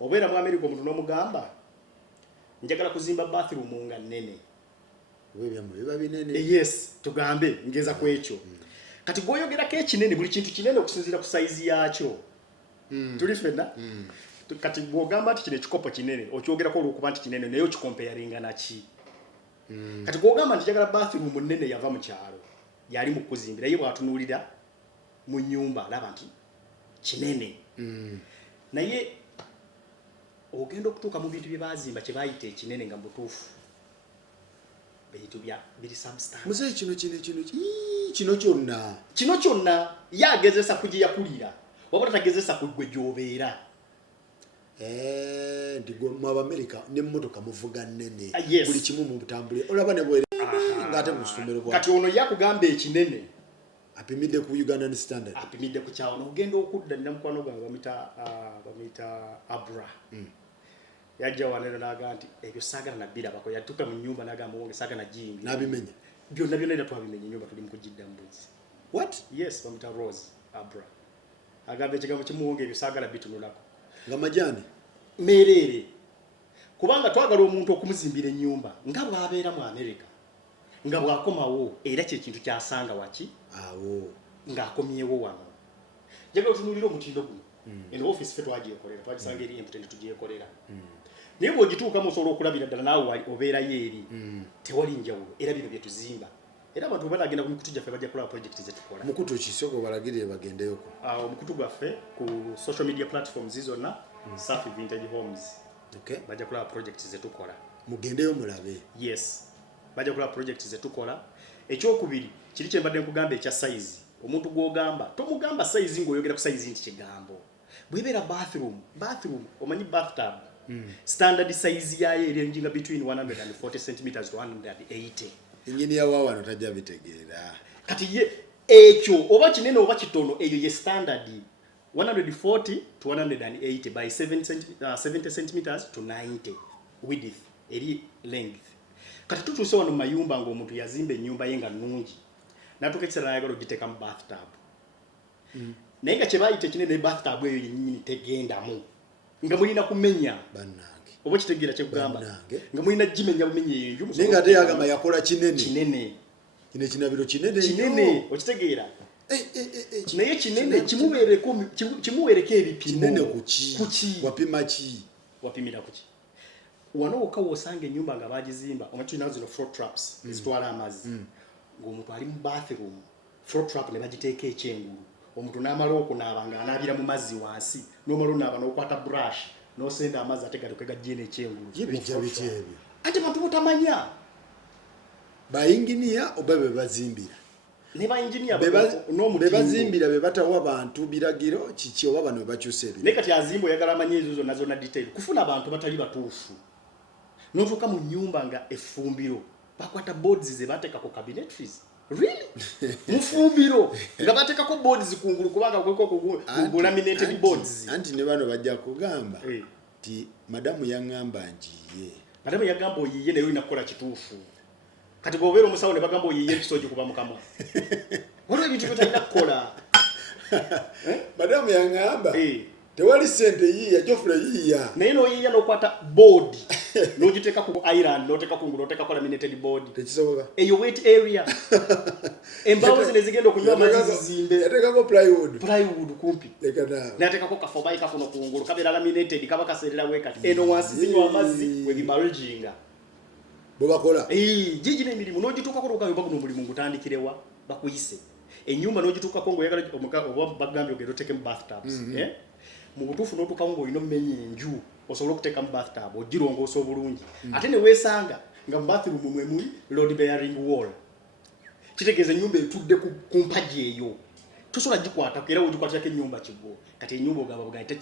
obeera mu America omuntu n'omugamba njagala kuzimba bathroom nga nnene biba binene yes tugambe ngeza ku ekyo kati gwoyogerako ekinene buli kintu kinene okusinziira ku saizi yakyo tuli fena kati gwogamba nti kino ekikopo kinene okyogerako olwokuba nti kinene naye okikompeyaringa naki kati gwogamba nti njagala bathroom nnene yava mu kyalo yali mu kuzimbira ye bwatunuulira mu nyumba alaba nti kinene naye ogenda okutuuka mu bintu bye bazimba kye bayita ekinene nga mutuufu bintu biri substance muzeyi kino kyonna yagezesa kugiyakulira wabula tagezesa kugwe gy'obeera ndi mu America n'emmotoka muvuga nnene yes. buli kimu mu butambule olaba ne bwere ngate mu ssomero bwa kati ono yakugamba ekinene apimidde ku Ugandan standard apimidde ku kyawo ogenda okudda namukwano gwange bamita Abra yajja waneno naga nti ebyo saagala nabirabako yatuka mu nyumba nagamba wonge saagala jimbi nabimenya byonna era twabimenye nyumba tuli mukujidda mbuzi. What? Yes, bamuta Rose Abra. Agambe ekigambo kimuwonge ebyo saagala bitunulako. Nga majani Merere. Kubanga twagala omuntu okumuzimbira ennyumba nga bw'abeera mu America. Nga bw'akomawo era kye kintu kyasanga waki? Awo. Ng'akomyewo wano. Njagala otunulira omutindo guno. Eno office fe twagiyekolera, twagisanga eri emputende tugiyekolera. Naye bw'ogituukamu osobola okulabira ddala naawe obeerayo eri. Tewali njawulo era bino bye tuzimba. Era abantu balagenda ku mikutu gyaffe bajja kulaba project zetukola. Mukutu kisoko balagirire bagendeyoko. Omukutu gwaffe ku social media platforms zonna Safi Vintage Homes. Okay. Bajja kulaba project zetukola. Mugendeyo mulabe. Yes. Bajja kulaba project zetukola. Ekyokubiri kiri kye mbadde nkugamba ekya size. Omuntu gw'ogamba tomugamba size ng'oyogera ku size nti kigambo. Bwebera bathroom omanyi bathtub. Standard size yayo erenjinga between 140 cm to 180. Engineer wa wano tajja bitegeera. Kati ye ekyo oba kinene oba kitono eyo ye standard 140 to 180 by 70 cm to 90 width eri length. Kati tutuuse wano mu mayumba ng'omuntu yazimba ennyumba ye nga nnungi n'atuuka ekiseera n'ayagala ogiteeka mu bathtub. Naye nga kye baayita kinene bathtub eyo yennyini tegendamu nga mulina kumenya bannange oba kitegeera kye kugamba nga mulina gimenya bumenya enju naye nga ate yagamba yakola kinene kino kinabiro kinene okitegeera naye kinene kimuweereko ebipimo kinene kuki wapimira kuki wano wokka wosanga ennyumba nga bagizimba omakina zino floor traps ezitwala amazzi ng'omuntu ali mu bathroom floor trap ne bagiteeka ekyengulu omuntu n'amala okunaaba ng'anaabira mu mazzi wansi n'omala onaaba n'okwata brush n'osenda amazzi ate galiko gajje n'ekyengulu bijja biti ebyo ate bantu botamanya bayinginiya oba be bazimbira ne bayinginiya bebazimbira be batawa abantu biragiro kiki oba bano bakyusa ebyo naye kati azimba oyagala amanye ezo zonna zonna detail kufuna abantu batali batuufu n'otuuka mu nnyumba nga effumbiro bakwata boards ze bateekako cabinetries. Really? Mufumbiro nga bateekako boards kungulu kubanga ku laminated boards. Anti ne bano bajja kugamba ti madamu yangamba njiye. Madamu yagamba oyiye nayo inakola kituufu. Kati bw'obeera omusawo ne bagamba oyiye ebisoji kuba mu kamwa. Waliwo ebintu byotalina kukola. Madamu yangamba tewali sente yiya jofre yiya naye n'oyiya n'okwata board n'ogiteeka ku island n'oteeka kungulu n'oteeka ko laminated board tekisoboka eyo wet area embaawo zino zigenda okunywa amazzi zizimbe yateekako plywood kumpi n'ateekako kafobayi kafuno kungulu kabeera laminated kaba kaseerera wekati eno wansi zinywa amazzi webibalginga bwe bakola gigi n'emirimu n'ogituukako n'okayomba guno omulimu ngutandikirewa bakuyise ennyumba n'ogituukako ng'oyagala oba bagambye ogenda oteeke mu bathtubs mu butuufu n'otuukamu ng'olina omumenya enju osobola okuteeka mu bathtub ogirongoosa obulungi ate ne weesanga nga mu bathroom mwe muli load bearing wall kitegeeza ennyumba etudde ku mpagi eyo tosobola gikwatako era wogikwatirako ennyumba kigwo kati ennyumba ogamba bugambe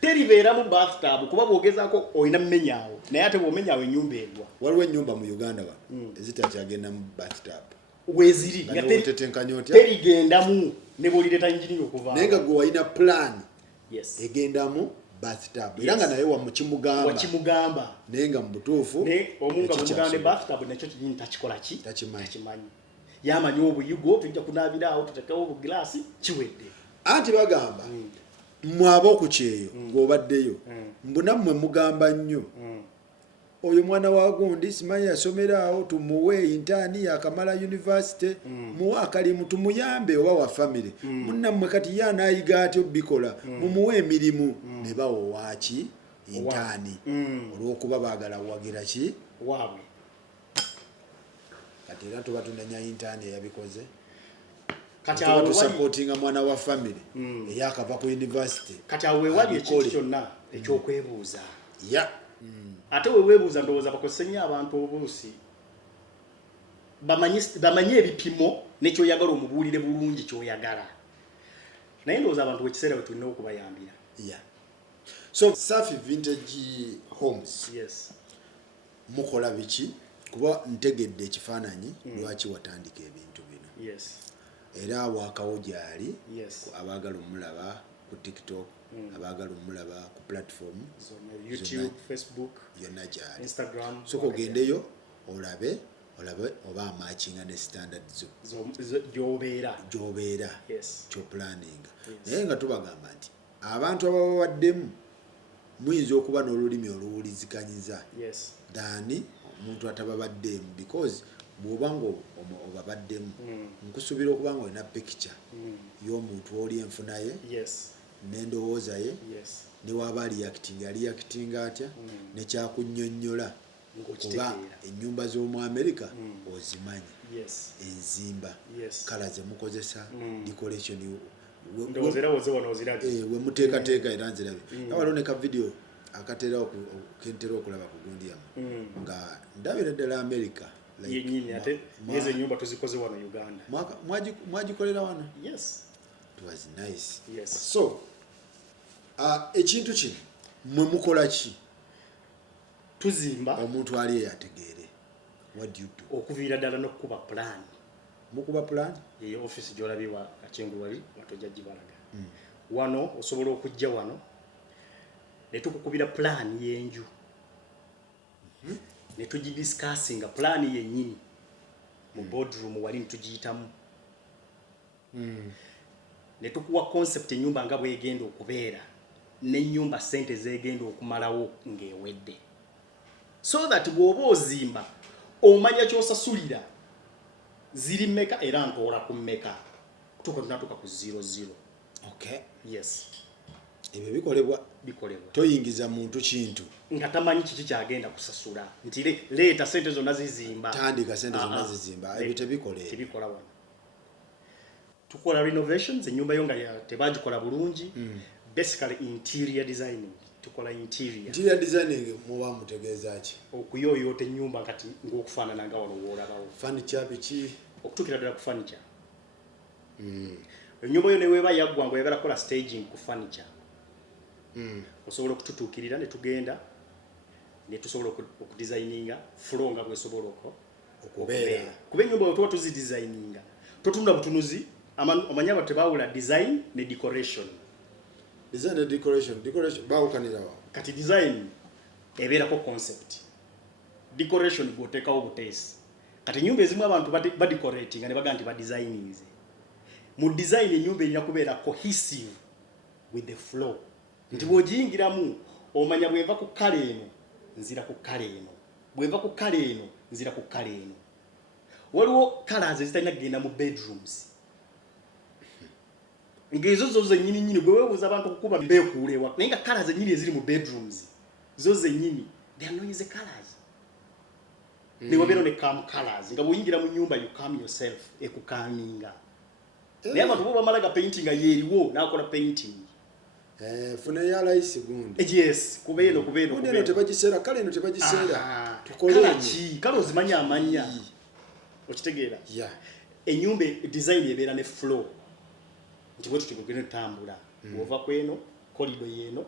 teribeeramu bathtub kuba bw'ogezaako olina mumenyaawo naye ate bw'omenyaawo ennyumba erwa waliwo ennyumba mu Uganda ezitakyagenda mu bathtub weziri nga terigendamu ne bw'olireeta enjini okuva naye nga gwe walina plan egendamu bathtub era nga naye wakimugamba naye nga mu butuufu omunga bwemugamba bathtub nakyo kinyini takikola ki takimanyi yamanya obuyigo tujja kunaabira awo tutekewo obugiraasi kiwedde anti bagamba mmwe ab'okukyeyo ng'obaddeyo mbunammwe mugamba nnyo oyo mwana wa gundi simanyi yasomera awo tumuwe intaani yakamala university muwe akalimu tumuyambe oba wa family munnammwe kati ye anaayiga atyo bikola mumuwe emirimu ne bawowaaki intaani olw'okuba baagala wagira ki waabwe kati era tuba tunenya intaani eyabikoze kati awo tusapootinga mwana wa family eyakava ku university kati awo wewali ekintu kyonna ekyokwebuuza ate weweebuuza ndowooza bakozese nnyo abantu obuusi bamanye ebipimo nekyoyagala omubuulire bulungi kyoyagala naye ndowooza abantu wekiseera wetulina okubayambira so Safi Vintage Homes mukola biki kuba ntegedde ekifaananyi lwaki watandika ebintu bino era wakawo gyali abaagala omulaba ku TikTok abaagala omulaba ku platform YouTube, Facebook, yonna gyali Instagram soka ogendeyo olabe olabe oba matchinga ne standards gy'obeera kyo planning naye nga tubagamba nti abantu ababa baddemu muyinza okuba n'olulimi oluwulizikanyiza dani omuntu atababaddeemu because bw'obanga obabaddemu nkusuubira okuba nga olina picture y'omuntu oli enfuna ye n'endowooza ye ne waba aliactinga atya nekyakunnyonnyola kuba ennyumba z'omu America ozimanyi enzimba kala zemukozesa decoration we muteekateeka era nzirabe nawaliwo ne ka video akatera okulaba ku gundi yamu nga ndabira ddala America yenyini ate yezo nyumba tuzikoze wano Uganda mwagikolera wano it was nice so ekintu kino mwe mukola ki tuzimba omuntu ali yategeere what do you do okuviira ddala n'okukuba plan mukuba plan eyo office gy'olabibwa Kacyengu wali watojja gibalaga wano osobola okujja wano ne tukukubira plan y'enju ne tugidiscussinga plan yennyini mu boardroom wali ntugiyitamu ne tukuwa concept ennyumba nga bw'egenda okubeera n'ennyumba ssente zeegenda okumalawo ng'ewedde so that bw'oba ozimba omanya ky'osasulira ziri mmeka era ntoola ku mmeka tunatuuka ku 00. Okay. Yes. Ebyo bikolebwa toyingiza muntu kintu nga tamanyi kiki kyagenda kusasula nti leeta sente zonna zizimba tandika sente zonna zizimba ebyo tebikola wano tukola renovations ennyumba yo nga tebagikola bulungi basically interior designing tukola interior designing muba mutegeeza ki okuyooyoota ennyumba kati ng'okufaanana nga wano woolabawo furniture biki okutuukira ddala ku furniture ennyumba yo ne weeba yaggwa nga oyagala kola staging ku furniture osobola okututuukirira ne tugenda ne tusobola okudesigninga floor nga bwesobola okubeera kuba ennyumba tuba tuzidesigninga totunda butunuzi amanya batu tebawula design ne decoration bawukanirawa kati design ebeerako concept decoration gwoteekawo buteesi kati ennyumba ezimu abantu badecoratinga ne bagaa nti badesigninze mu design ennyumba erina kubeera cohesive with the flow nti bw'ogiyingiramu omanya bw'eva ku kkala eno nzira ku kkala eno bw'eva ku kkala eno nzira ku kkala eno waliwo colors ezitalina kugenda mu bedrooms ng'ezo zo zennyini bwe weebuuza abantu okukuba beekuulewa naye nga colors ennyini eziri mu bedrooms zo zennyini they are noisy colors ne wabeera ne calm colors nga bw'oyingira mu nnyumba you calm yourself ekukaminga naye abantu bo bamalaga painting yeeriwo n'akola painting funa ya lice gundi yes kubeeno eno tebagiseera kale eno tebagiseera tukole ki kale ozimanya amanya okitegeera ennyumba design ebeera ne flow nti bwe tutugenda tutambula ova kweno corridor yeno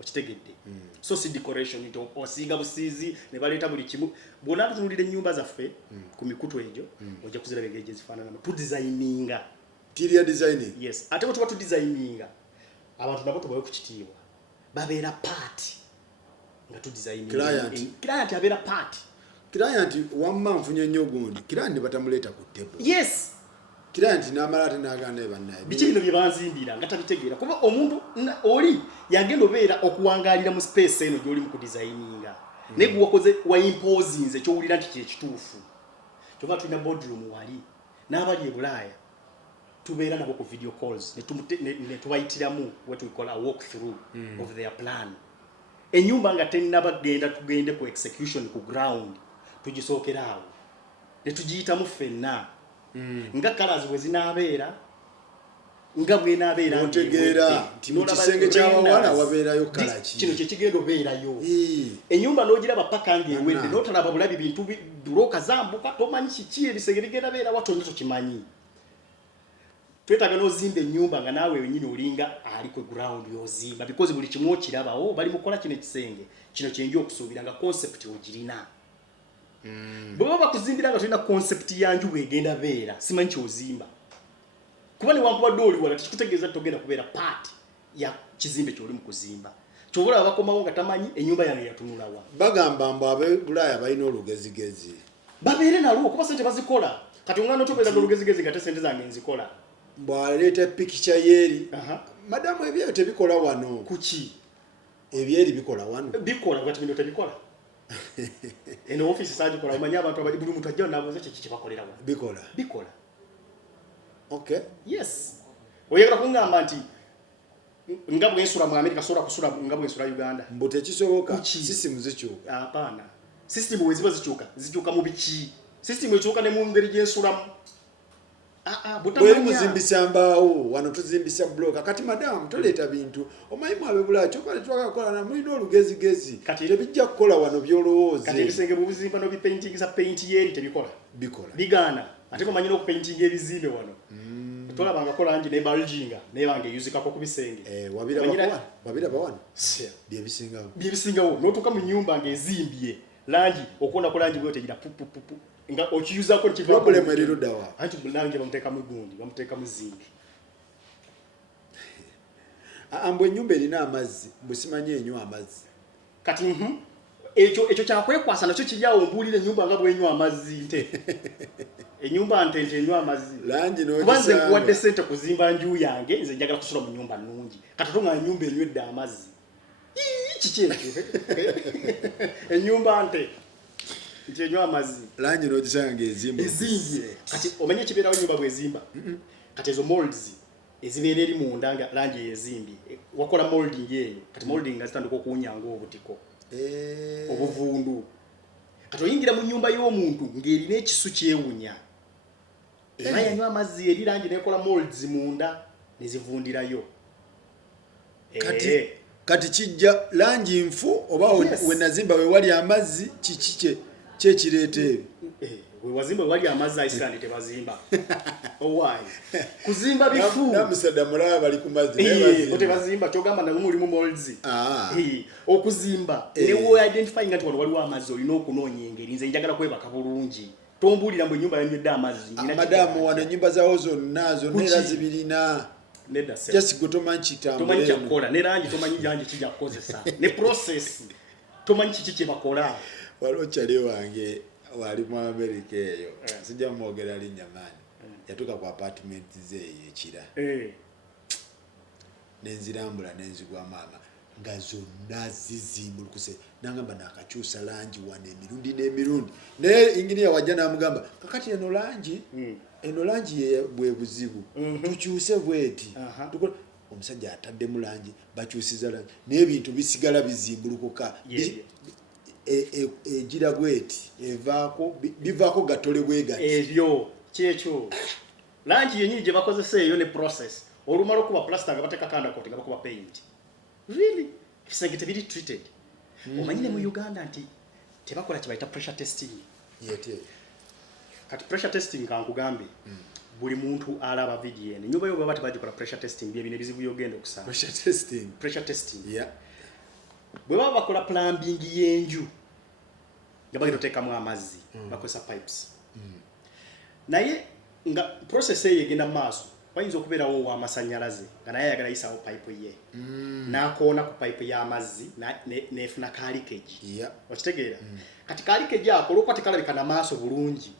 okitegedde so si decoration nti osiiga busiizi ne baleeta buli kimu bwonna tutunulira ennyumba zaffe ku mikutu egyo ojja kuziraba engeri gye zifaananamu tudesigninga interior designing yes ate bwe tuba tudesigninga abantu nabo tubawe ku kitiibwa babeera part nga tudesigning client abeera part client wamma nfunye nnyo gundi client ne batamuleeta ku table yes client n'amala ate n'aganda bannaye biki bino bye banzimbira nga tabitegeera kuba omuntu oli yagenda obeera okuwangaalira mu space eno gy'oli mu kudesigninga naye gwe wakoze waimposinze kyowulira nti kyekituufu kyova tulina boardroom wali n'abali e Bulaaya tubeera nabo ku video calls ne tubayitiramu what we call a walk through of their plan ennyumba nga tennabagenda tugende ku execution ku ground tugisookera awo ne tugiyitamu ffenna nga colors bwe zinaabeera nga bwenaabeera ntegeera nti mu kisenge ky'abawala wabeerayo kala ki kino kyekigenda obeerayo ennyumba n'ogiraba paka ng'ewedde n'otalaba bulabi bintu bulooka zambuka tomanyi kiki ebisenge bigenda beera watonyo tokimanyi twetaaga n'ozimba ennyumba nga naawe wenyini olinga ali ku ground y'ozimba because buli kimu okirabawo bali mukola kino ekisenge kino kyenja okusuubira nga concept ogirina bwe baba bakuzimbira nga tulina concept yanju bwegenda beera simanyi kyozimba kuba newankubadde oli wala tekikutegeeza togenda kubeera part ya kizimbe kyoli mu kuzimba kyobola bakomawo nga tamanyi ennyumba yange yatunulawa bagamba mbu ab'e Bulaaya balina olugezigezi babeere nalwo kuba sente bazikola kati ongano tobera ndolugezigezi nga tesente zange nzikola mbwaleta picture yeri madamu ebyo tebikola wano kuki ebyeri bikola wano bikola bwati bino tebikola eno office saje kola manya abantu abali buli muntu ajja naboze kiki bakolera wano bikola okay yes oyagala kungamba nti ngabwe ensura mu America sura kusura ngabwe ensura Uganda mbote kisoboka system zichuka hapana system weziba zichuka mu biki system echuka ne mu ngeri gyensuramu bwe muzimbisa mbaawo wano tuzimbisa bloka kati madam toleta bintu omayimu abebula chokola twakakola na mulino olugezigezi tebijja kukola wano byolowooze kati ebisenge mu buzimba no bipainting za paint yeri tebikola bigana ate komanyina okupainting ebizimbe wano tolabanga kola nji ne bulging ne bange yuzikako ku bisenge wabira bawano byebisingawo notuka mu nyumba ngezimbye langi okona ko langi bwote gira pupu nga okiyuza ko kiva problem eriro dawa anti bulange bamuteka mu gundi bamuteka mu zingi ambwe nyumba erina amazzi busimanye enyo amazzi kati ekyo kyakwekwasa nakyo kiryawo mbulire nyumba nga bwenywa amazzi nte enyumba nte enywa amazzi langi no kubanze kuwadde sente kuzimba nju yange nze njagala kusula mu nyumba nnungi kati tonga nyumba enywedde amazzi kiki enyumba nte njenywa amazzi langi no gisanga ezimba kati omenye kiberawo nyumba bwezimba kati ezo molds ezibeera eri munda nga langi ezimbi wakola molding yeyo kati molding azitandika okunyanga obutiko obuvundu kati oyingira mu nyumba y'omuntu ng'erina ekisu kyewunya era yanywa amazzi eri langi nekola molds munda nezivundirayo kati kijja langi nfu oba we nazimba we wali amazzi kiki kyekireete we wazimba wali amazzi Iceland tebazimba why kuzimba bifu namusada mulaba bali ku mazzi tebazimba kyogamba na mulimu molds okuzimba ne wo identifying nga wano waliwo amazzi olina okunoonya engeri nze njagala kwebaka bulungi tombulira mbu nyumba yanywedde amazzi madamu wana nyumba zawo zonnazo nera zibirina neda se just go tomanchi tomanchi akola ne rangi tomanyi janji kijja kukozesa ne process tomanyi kiki bakola waliwo kyali wange wali mu America eyo sijja mwogera linnya mani yatuka ku apartment ze ekira nenzirambula nenzigwa mama nga zonna zizimbulukuse nangamba nakakyusa langi wane emirundi n'emirundi ne engineer wajja namugamba kakati eno langi eno langi ye bwe buzibu tukyuse bweti tukola omusajja atadde mu langi bakyusiza langi n'ebintu bisigala bizimbulukuka ejira bweti evaako bivaako gatole bwegati ebyo kyekyo langi yenyini gye bakozesa eyo ne process olumala okuba plaster nga bateka kanda kote nga bakuba paint really ebisenge tebiri treated omanyine mu Uganda nti tebakola kibaita pressure testing kati pressure testing kankugambe buli muntu alaba video ene nyumba yo baba tebagikola pressure testing bye bine bizibu yogenda okusana pressure testing bwe baba bakola plumbing y'enju nga bagenda otekamu amazzi bakozesa pipes naye nga process eyo egenda maaso wayinza okubeerawo w'amasanyalaze nga naye ayagala yisawo pipe ye n'akoona ku pipe y'amazzi n'efuna ka leakage okitegeera kati ka leakage ako olwokuba tekalabika na maaso bulungi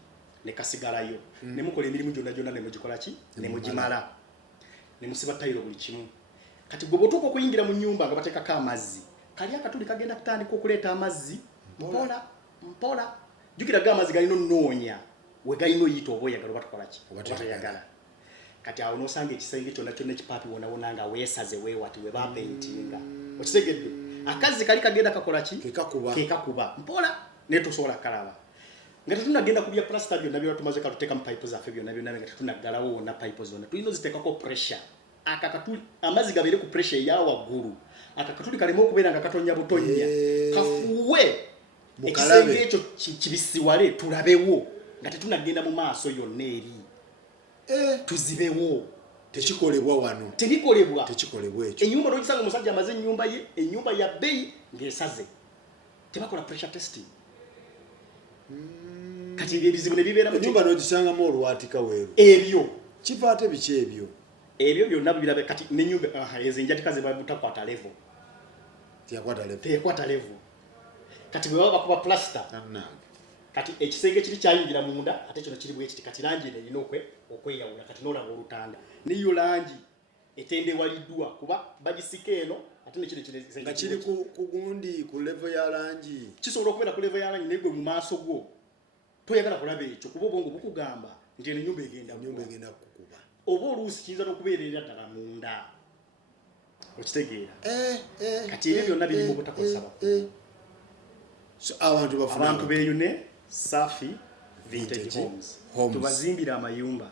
ne kasigalayo ne mukola emirimu gyonna ne mugikola ki ne mugimala ne musiba tayiro buli kimu kati gwe bw'otuuka okuyingira mu nnyumba nga bateekako amazzi kali akatuli kagenda kutandika okuleeta amazzi mpola jjukira ga amazzi galina onnoonya we galina oyita oba oyagala oba tukola ki oba toyagala kati awo n'osanga ekisenge kyonna ekipaapi wona nga weesaze weewati we bapaintinga okitegedde akazzi kali kagenda kakola ki kekakuba mpola naye tosobola kalaba nga tetunagenda kubya plaster byonna byonna tumaze katuteeka mu pipe zaffe byonna nga tetunaggalawo wonna pipe zonna tulina oziteekako pressure akakatuli amazzi gabeere ku pressure eya waggulu akakatuli kaleme okubeera nga katonya butonya kafuuwe ekisenge ekyo kibisiwale tulabewo nga tetunagenda mu maaso yonna eri tuzibewo tekikolebwa wano tekikolebwa ekyo ennyumba n'ogisanga omusajja amaze ennyumba ye ennyumba ya bbeeyi ng'esaze tebakola pressure testing kati ebizibu ne bibeera mu ennyumba n'ogisangamu olwatika weeru ebyo kiva ate biki ebyo byonna birabe kati n'ennyumba ezo enjatika ze butakwata level teyakwata level kati bwe baba bakuba plaster kati ekisenge kiri kyayingira munda ate kino kiri bwe kiti kati langi eno erina okweyawula kati n'olaba olutanda niyo langi etendewaliddwa kuba bagisika eno ate ne kino nga kiri ku gundi ku level ya langi kisobola okubeera ku level ya langi naye gwe mu maaso go toyagala kulaba ekyo kuba obwongo bukugamba nti eno ennyumba egenda kukuba oba oluusi kiyinza n'okubeerera ddala munda okitegeera kati ebyo byonna biri mu butakozesa abantu beeyune Safi Vintage Homes tubazimbira amayumba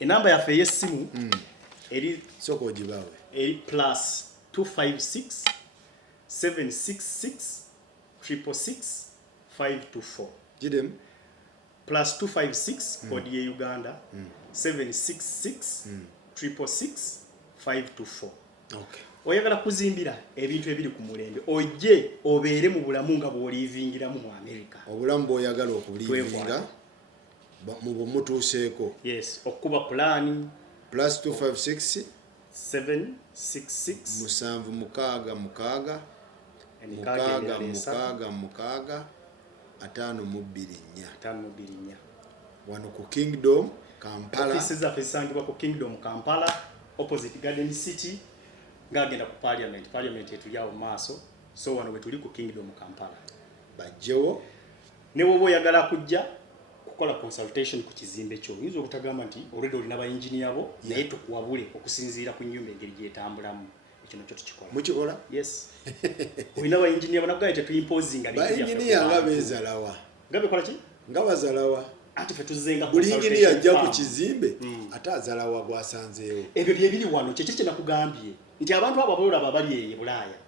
enamba yaffe ey'essimu eri soko ogibawe eri +256 766 666 524 gidem +256 kodi ye Uganda 766 666 524 okay oyagala kuzimbira ebintu ebiri ku mulembe ojje obeere mu bulamu nga bw'olivingiramu mu America obulamu bw'oyagala okulivinga mu bumutuuseeko yes okuba plan +256 766 musanvu mukaaga mukaaga ataano mu bbiri nnya wano ku Kingdom Kampala offices zaffe zisangibwa ku Kingdom Kampala opposite Garden City ngagenda ku parliament etulyawo maaso so wano we tuli ku Kingdom Kampala bajjewo ne woba oyagala kujja kukola consultation ku kizimbe kyo oyinza okutagamba nti already olina ba engineer bo naye tukuwabule okusinziira ku nnyumba engeri gyetambulamu ekyo nakyo tukikola mukikola yes olina ba engineer banagaye tetuyimposinga ba engineer nga bezalawa nga bekola ki nga bazalawa ati fe tuzenga buli engineer ajja ku kizimbe ate azalawa gwasanzeewo ebyo byebiri wano kyekiri kye nakugambye nti abantu abo abalolaba bali e Bulaaya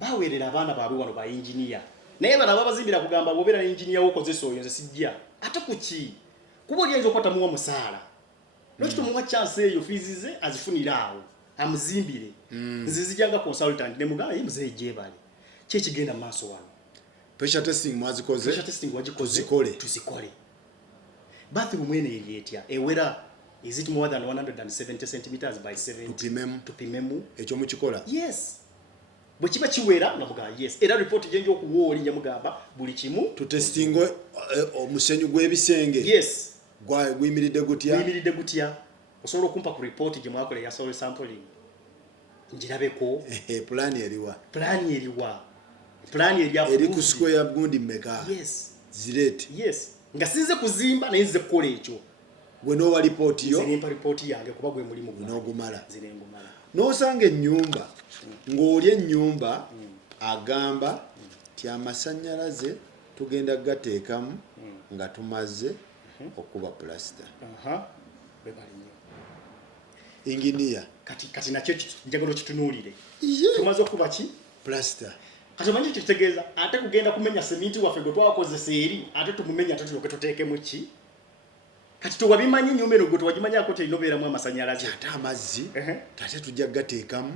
baweerera abaana baabwe wano ba engineer naye bano ababazimbira kugamba bwobeera ne engineer wokozesa oyo nze sijja ate kuki kuba oliyenza okwata muwa musaala lwaki tumuwa chance eyo fees ze azifunira awo amuzimbire nze zijjanga consultant ne mugamba ye muzeeyi gyebali kyekigenda mu maaso wano pressure testing mwazikoze tuzikole bathroom eno eri etya ewera is it more than 170 centimeters by 70 tupimemu ekyo mukikola yes bwe kiba kiwera nga mugamba yes era report gyenje okuwa oli nyamugamba buli kimu tutestingo omusenyu gw'ebisenge yes gwimiridde gutya osobola okumpa ku report gye mwakola ya soil sampling njirabeko plan eriwa eri ku square gundi mmeka yes zirete yes nga sinze kuzimba naye nze kukola ekyo gwe nowa report yo zinempa report yange kuba gwe mulimu n'ogumala zinengumala n'osanga ennyumba ng'oli ennyumba agamba ti amasannyalaze tugenda gateekamu nga tumaze okuba plaster engineer kati nakyo njagala kitunuulire tumaze okuba ki plaster kati omanyi kitegeeza ate kugenda kumenya seminti waffe gwe twakozesa eri ate tumumenya ate tulyoke tuteekemu ki kati tuwabimanyi ennyumba eno gwe tuwagimanyako terinobeeramu amasannyalaze ate amazzi ate tujja gateekamu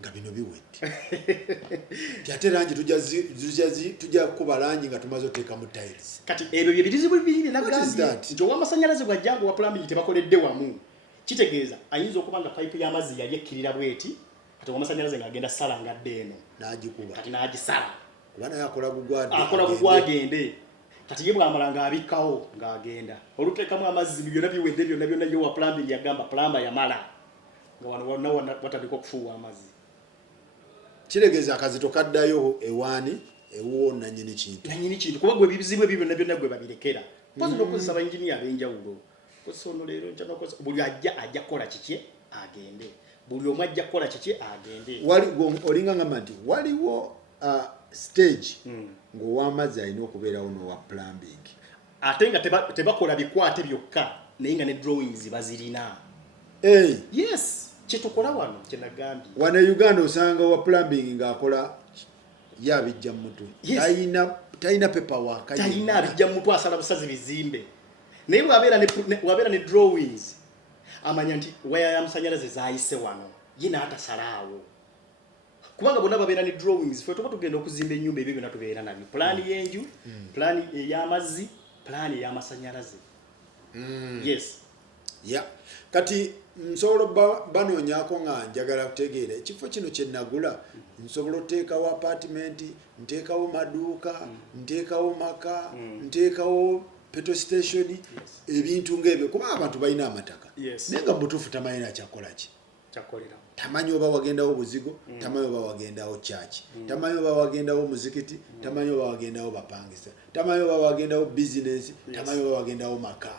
nga bino biwedde ate langi tujja kuba langi nga tumaze oteekamu tiles kati ebyo bye bizibu bibiri nagambye nti ow'amasannyalaze gwajjangu wa plumbing tebakoledde wamu kitegeeza ayinza okuba nga pipe y'amazzi yali ekkirira bweti kati ow'amasannyalaze ng'agenda sala ngadde eno n'agikuba kati n'agisala kuba naye akola gugwagende kati ye bwamala ng'abikkawo ng'agenda oluteekamu amazzi byonna biwedde byonna ye wa plumbing yagamba plamba yamala nga wano watandika okufuuwa amazzi kiregeeza akazito kaddayo ewaani ewo nanyini kintu kuba gwe bizibu ebyo byonna gwe babirekera mpozi n'okozesa bainjiniya ab'enjawulo kosono leero nkyakosa buli ajja kola kiki agende buli omu ajja kola kiki agende olinga ngamba nti waliwo stage ng'ow'amazzi alina okubeerawo n'owa plumbing ate nga tebakola bikwate byokka naye nga ne drawings bazirina yes kyetukola wano kyenagambye wano e Uganda osanga owa plumbing ng'akola yabijja mu mutwe talina paperwork talina abijja mu mutwe asala busazi bizimbe naye wabeera ne drawings amanya nti waya y'amasannyalaze zaayise wano ye n'atasalaawo kubanga bonna babeera ne drawings fe tuba tugenda okuzimba ennyumba ebyo byonna tubeera nabyo pulaani y'enju pulaani ey'amazzi pulaani ey'amasannyalaze yes Yeah. Kati nsobola banoonyako nga njagala kutegeera ekifo kino kye nagula nsobola oteekawo apartment, nteekawo maduuka, nteekawo maka, nteekawo petrol station, ebintu ng'ebyo kuba abantu balina amataka. Naye nga butuufu tamanyi nakyakola ki. Tamanyi oba wagendawo buzigo, tamanyi oba wagendawo church, tamanyi oba wagendawo muzikiti, tamanyi oba wagendawo bapangisa, tamanyi oba wagendawo business, tamanyi oba wagendawo maka.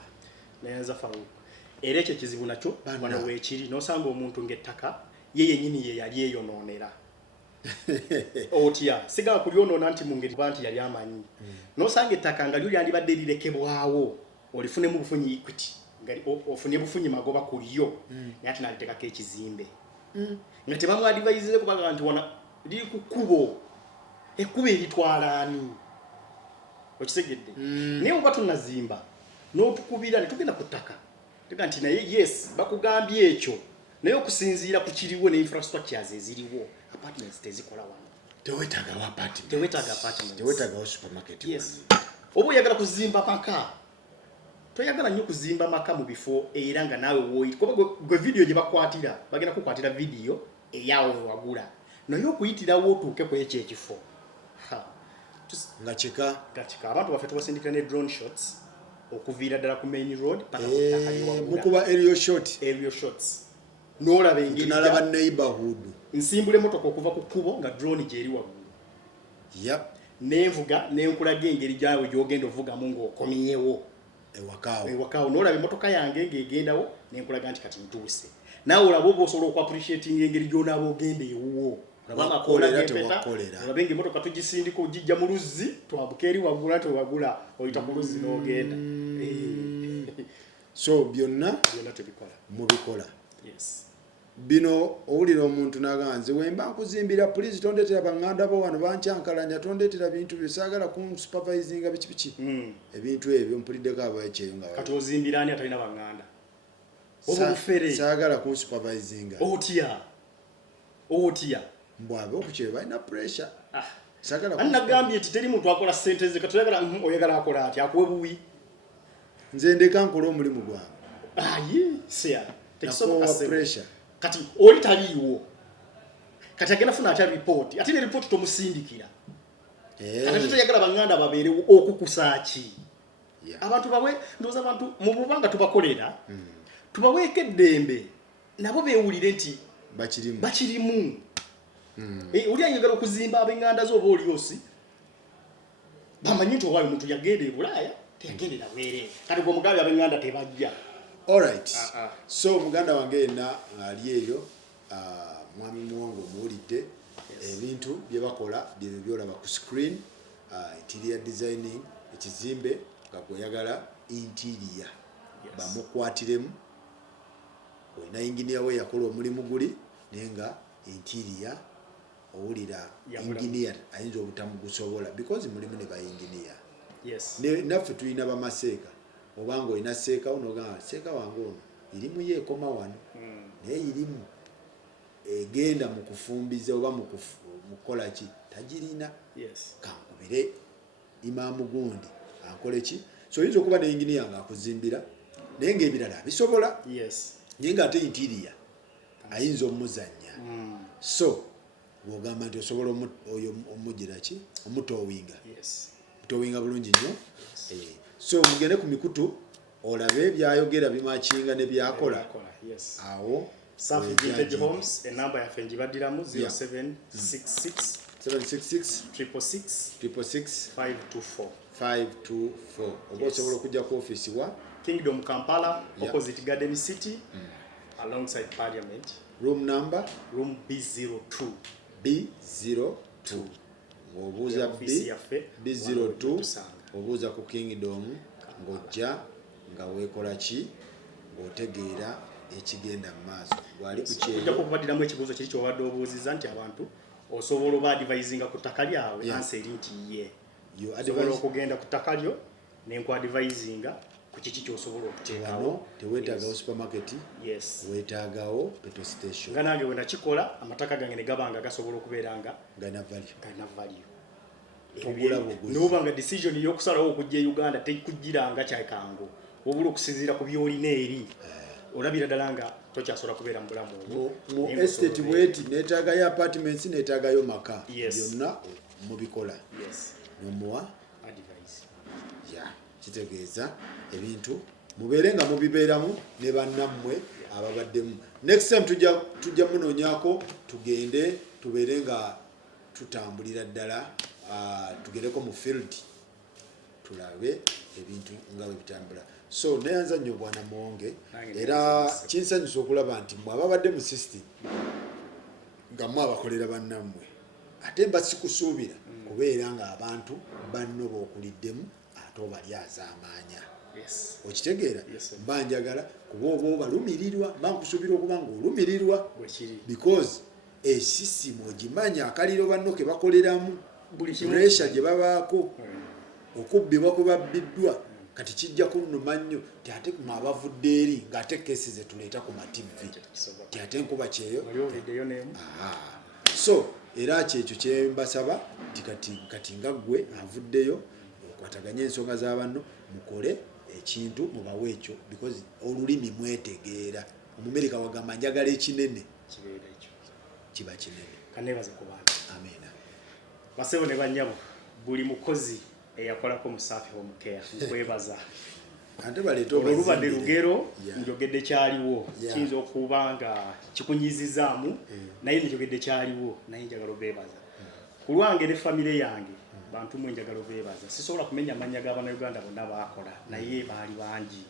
Nayenza faru. Era ekyo kizibu nakyo wano weekiri n'osanga omuntu ng'ettaka ye yennyini ye yali eyonoonera. Otya sigala kulyonoona nti mu ngeri nti yali amanyi. N'osanga ettaka nga lyo lyandibadde lirekebwawo olifunemu bufunyi equity nga ofunye bufunyi magoba ku lyo naye ate n'aliteekako ekizimbe. Nga tebamu advising kubaga nti wana liri ku kkubo ekkubo eritwala ani. Okitegedde? Naye bw'oba tunnazimba n'otukubira ne tugenda ku ttaka tega nti naye yes bakugambye ekyo naye okusinziira ku kiriwo ne infrastructures eziriwo apartments tezikola wano. Tewetaaga apartment. Tewetaaga supermarket. Yes. Oba oyagala kuzimba maka toyagala nnyo kuzimba maka mu bifo era nga naawe woyi kuba gwe video gye bakwatira bagenda kukwatira video eyawo wagula naye okuyitirawo otuuke ku ekyo ekifo nga kika abantu baffe tubasindikira ne drone shots okuviira ddala ku main road paka ku ttaka lyewagula mukuba aerial shots n'olaba engeri nalaba neighborhood nsimbula emotoka okuva ku kkubo nga drone gyeri waggulu nenvuga nenkulaga engeri gyawe gy'ogenda ovugamu ng'okomyewo ewakaawo n'olaba emotoka yange ng'egendawo nenkulaga nti kati ntuuse naawe olaba oba osobola okuappreciating engeri gy'onaaba ogenda ewuwo olabe ng'emotoka tugisindika ogijja mu luzzi twambuka eri wagula tewagula oyita ku luzzi n'ogenda. So byonna mubikola. Bino owulira omuntu n'agamba nze wemba nkuzimbira please tondeetera baŋŋanda bo wano bankyankalanya tondeetera bintu bisaagala kunsupervisinga biki ebintu ebyo mpuliddeko abaekyeyo nga kati ozimbira ani atalina baŋŋanda oba bufere saagala kunsupervisinga otya mbwabe okukyeyo balina pressure nagambye nti teri muntu akola ssente ze kati oyagala akola ati akuwe buwi nze ndeka nkola omulimu gwange tekisoboka pressure kati oli taliiwo kati agenda funa atya report ate ne report tomusindikira kati toyagala baŋŋanda babeerewo okukusaaki abantu bawe ndowooza abantu mu bubanga tubakolera tubaweeko eddembe nabo beewulire nti bakirimu oli ayagala okuzimba ab'eŋŋanda zo oba oliosi bamanyi nti owayo omuntu yagenda e Bulaaya teyagendera bwereere kati gwe omugambi ab'eŋŋanda tebajja. Alright. So muganda wange yenna ali eyo mwami muwongo muwulidde ebintu bye bakola bye byolaba ku screen interior designing ekizimbe nga kweyagala interior bamukwatiremu olina engineer we yakola omulimu guli naye nga interior owulira engineer ayinza obutamugusobola because mulimu ne ba engineer. Naffe tulina bamaseeka obanga olina seeka onogamba seeka wange ono irimu yeekoma wano naye irimu egenda mu kufumbiza oba mu kukola ki tagirina kankubire imaamu gundi ankole ki so oyinza okuba ne engineer nga akuzimbira naye ng'ebirala bisobola naye ng'ate interior ayinza omuzannya so bw'ogamba nti osobola omugira ki omutowinga bulungi nnyo. So mugende ku mikutu olabe byayogera bimakinga ne byakola awo Safi Vintage Homes enamba yaffe ngibaddiramu 0766 524 oba osobola okujja ku office wa Kingdom Kampala opposite Garden City alongside Parliament room number B02 obuuza B02 obuuza ku Kingdom ng'ojja nga weekola ki ng'otegeera ekigenda mu maaso bwali ku kyeyo ojja kubaddiramu ekibuuzo kiri kyobadde obuuzizza nti abantu osobola oba advisinga ku ttaka lyawe ansi eri nti ye osobola okugenda ku ttaka lyo nenkwadvisinga ku kiki kyosobola okuteekawo teweetaagawo supermarket weetaagawo petrol station nga nange we nakikola amataka gange ne gabanga gasobola okubeera nga galina value n'oba nga decision y'okusalawo okujja e Uganda tekujjiranga kyakangu wabula okusinziira ku byolina eri olabira ddala nga tokyasobola kubeera mu bulamu mu estate bweti neetaagayo apartments neetaagayo maka byonna mubikola nomuwa advice kitegeeza ebintu mubeere nga mubibeeramu ne bannammwe ababaddemu. Next time tujja munoonyako tugende tubeere nga tutambulira ddala tugereko mu field tulabe ebintu nga bwe bitambula. So neyanza nnyo Bwana Muwonge era kinsanyusa okulaba nti mwe ababadde mu system nga mwe abakolera bannammwe ate mba sikusuubira kubeera nga abantu banno b'okuliddemu ate obalyaza amaanya. Okitegeera mba njagala kuba oba obalumirirwa mba nkusuubira okuba ng'olumirirwa because system ogimanya akaliro banno ke bakoleramu pressure gye babaako okubbibwa kwe babbiddwa kati kijja kunnuma nnyo ti ate kuno abavudde eri ng'ate kesi ze tuleeta ku mativi ti ate nkuba kyeyo. So era kyekyo kye mbasaba kati nga ggwe avuddeyo okwataganya ensonga z'abanno mukole ekintu mubawe ekyo because olulimi mwetegeera. Omumerika wagamba njagala ekinene kiba kinene. Kanebaze ku bantu. Amina. Basebo ne bannyabo buli mukozi eyakolako mu Safi Home Care nkwebaza. Ate baleeta olubadde lugero njogedde kyaliwo kiyinza okuba nga kikunyizizaamu naye njogedde kyaliwo naye njagala obeebaza ku lwange ne famire yange bantu mwe njagala obeebaza. Sisobola kumenya amannya g'Abannayuganda bonna baakola naye baali bangi.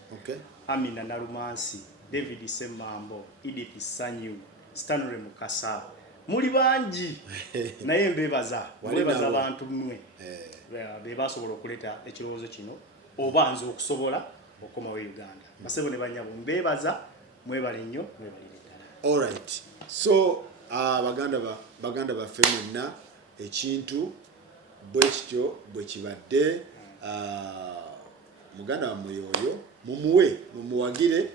Amina Nalumansi, David Semambo, Edith Sanyu, Stanley Mukasa, muli bangi naye mbeebaza abantu mmwe be basobola okuleeta ekirowoozo kino oba nze okusobola okomawo Uganda. Basebo ne bannyabo mbeebaza mwebale nnyo mwebalire ddala. Alright, so baganda baffe mwenna ekintu bwe kityo bwe kibadde muganda wammwe oyo mumuwagire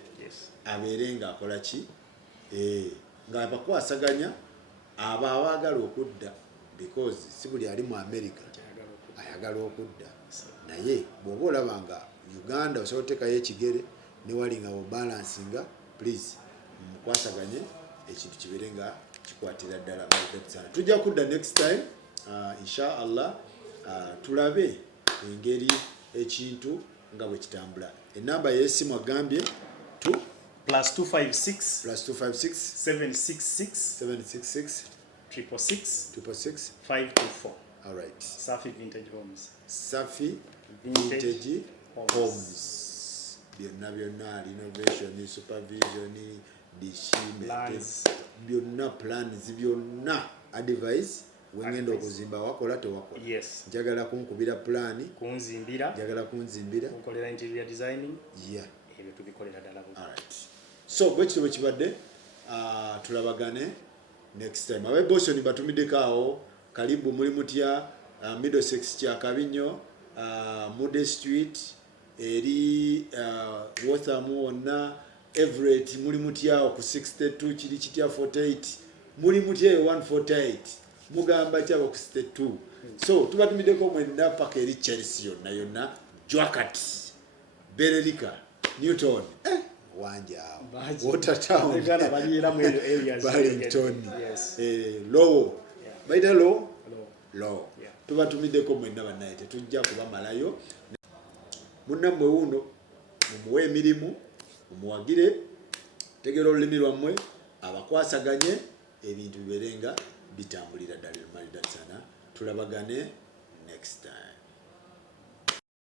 abeere ng'akola ki ng'abakwasaganya abo abaagala okudda because si buli ali mu America ayagala okudda naye bw'oba olaba nga Uganda osobola oteekayo ekigere ne wali nga obalansinga please mukwasaganye ekintu kibeere nga kikwatira ddala. Tujja kudda next time insha Allah tulabe engeri ekintu nga bwe kitambula. Enamba y'essimu agambye +256 766 666 524. Alright. Safi Vintage Homes. Safi Vintage Homes. Byonna renovation, supervision, plans, byonna plans, byonna advice. Wengenda okuzimba wakola tewakola. Njagala kunkubira plani. Kunzimbira. Njagala kunzimbira. Kunkolera interior designing. Ebyo tubikolera ddala. Alright. So bwe kityo bwe kibadde tulabagane next time. Abe Boston batumiddeko awo karibu muri mutya Middlesex kya Kabinyo Mude Street eri Waltham wonna Everett muri mutya ku 62 kiri kitya 48 muri mutya 148 mugamba kyaba ku 62. So tubatumiddeko mwenda paka eri Chelsea yonna Jwakat Bererika Newton wanja Watertown Barrington Low baita Low tubatumiddeko mwenna bannaye tetujja kubamalayo. Munnammwe wuno mumuwe emirimu mumuwagire tegera olulimi lwammwe abakwasaganye ebintu bibeere nga bitambulira ddala sana. Tulabagane next time.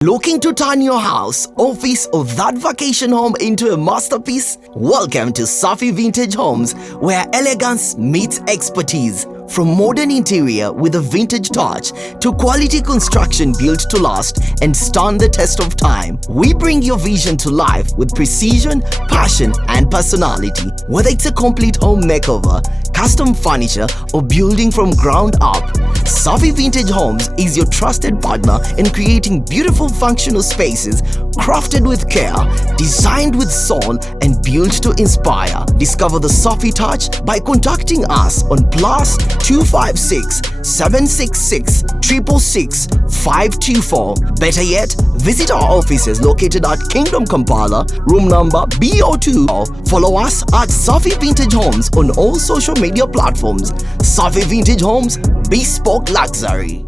Looking to turn your house, office, or that vacation home into a masterpiece? Welcome to Safi Vintage Homes, where elegance meets expertise. From modern interior with a vintage touch to quality construction built to last and stand the test of time, we bring your vision to life with precision, passion, and personality. Whether it's a complete home makeover, custom furniture, or building from ground up, Safi Vintage Homes is your trusted partner in creating beautiful functional spaces crafted with care, designed with soul, and built to inspire. Discover the Safi touch by contacting us on +256 766 666 524. Better yet, visit our offices located at Kingdom Kampala, room number BO2. Follow us at Safi Vintage Homes on all social media platforms. Safi Vintage Homes, bespoke luxury.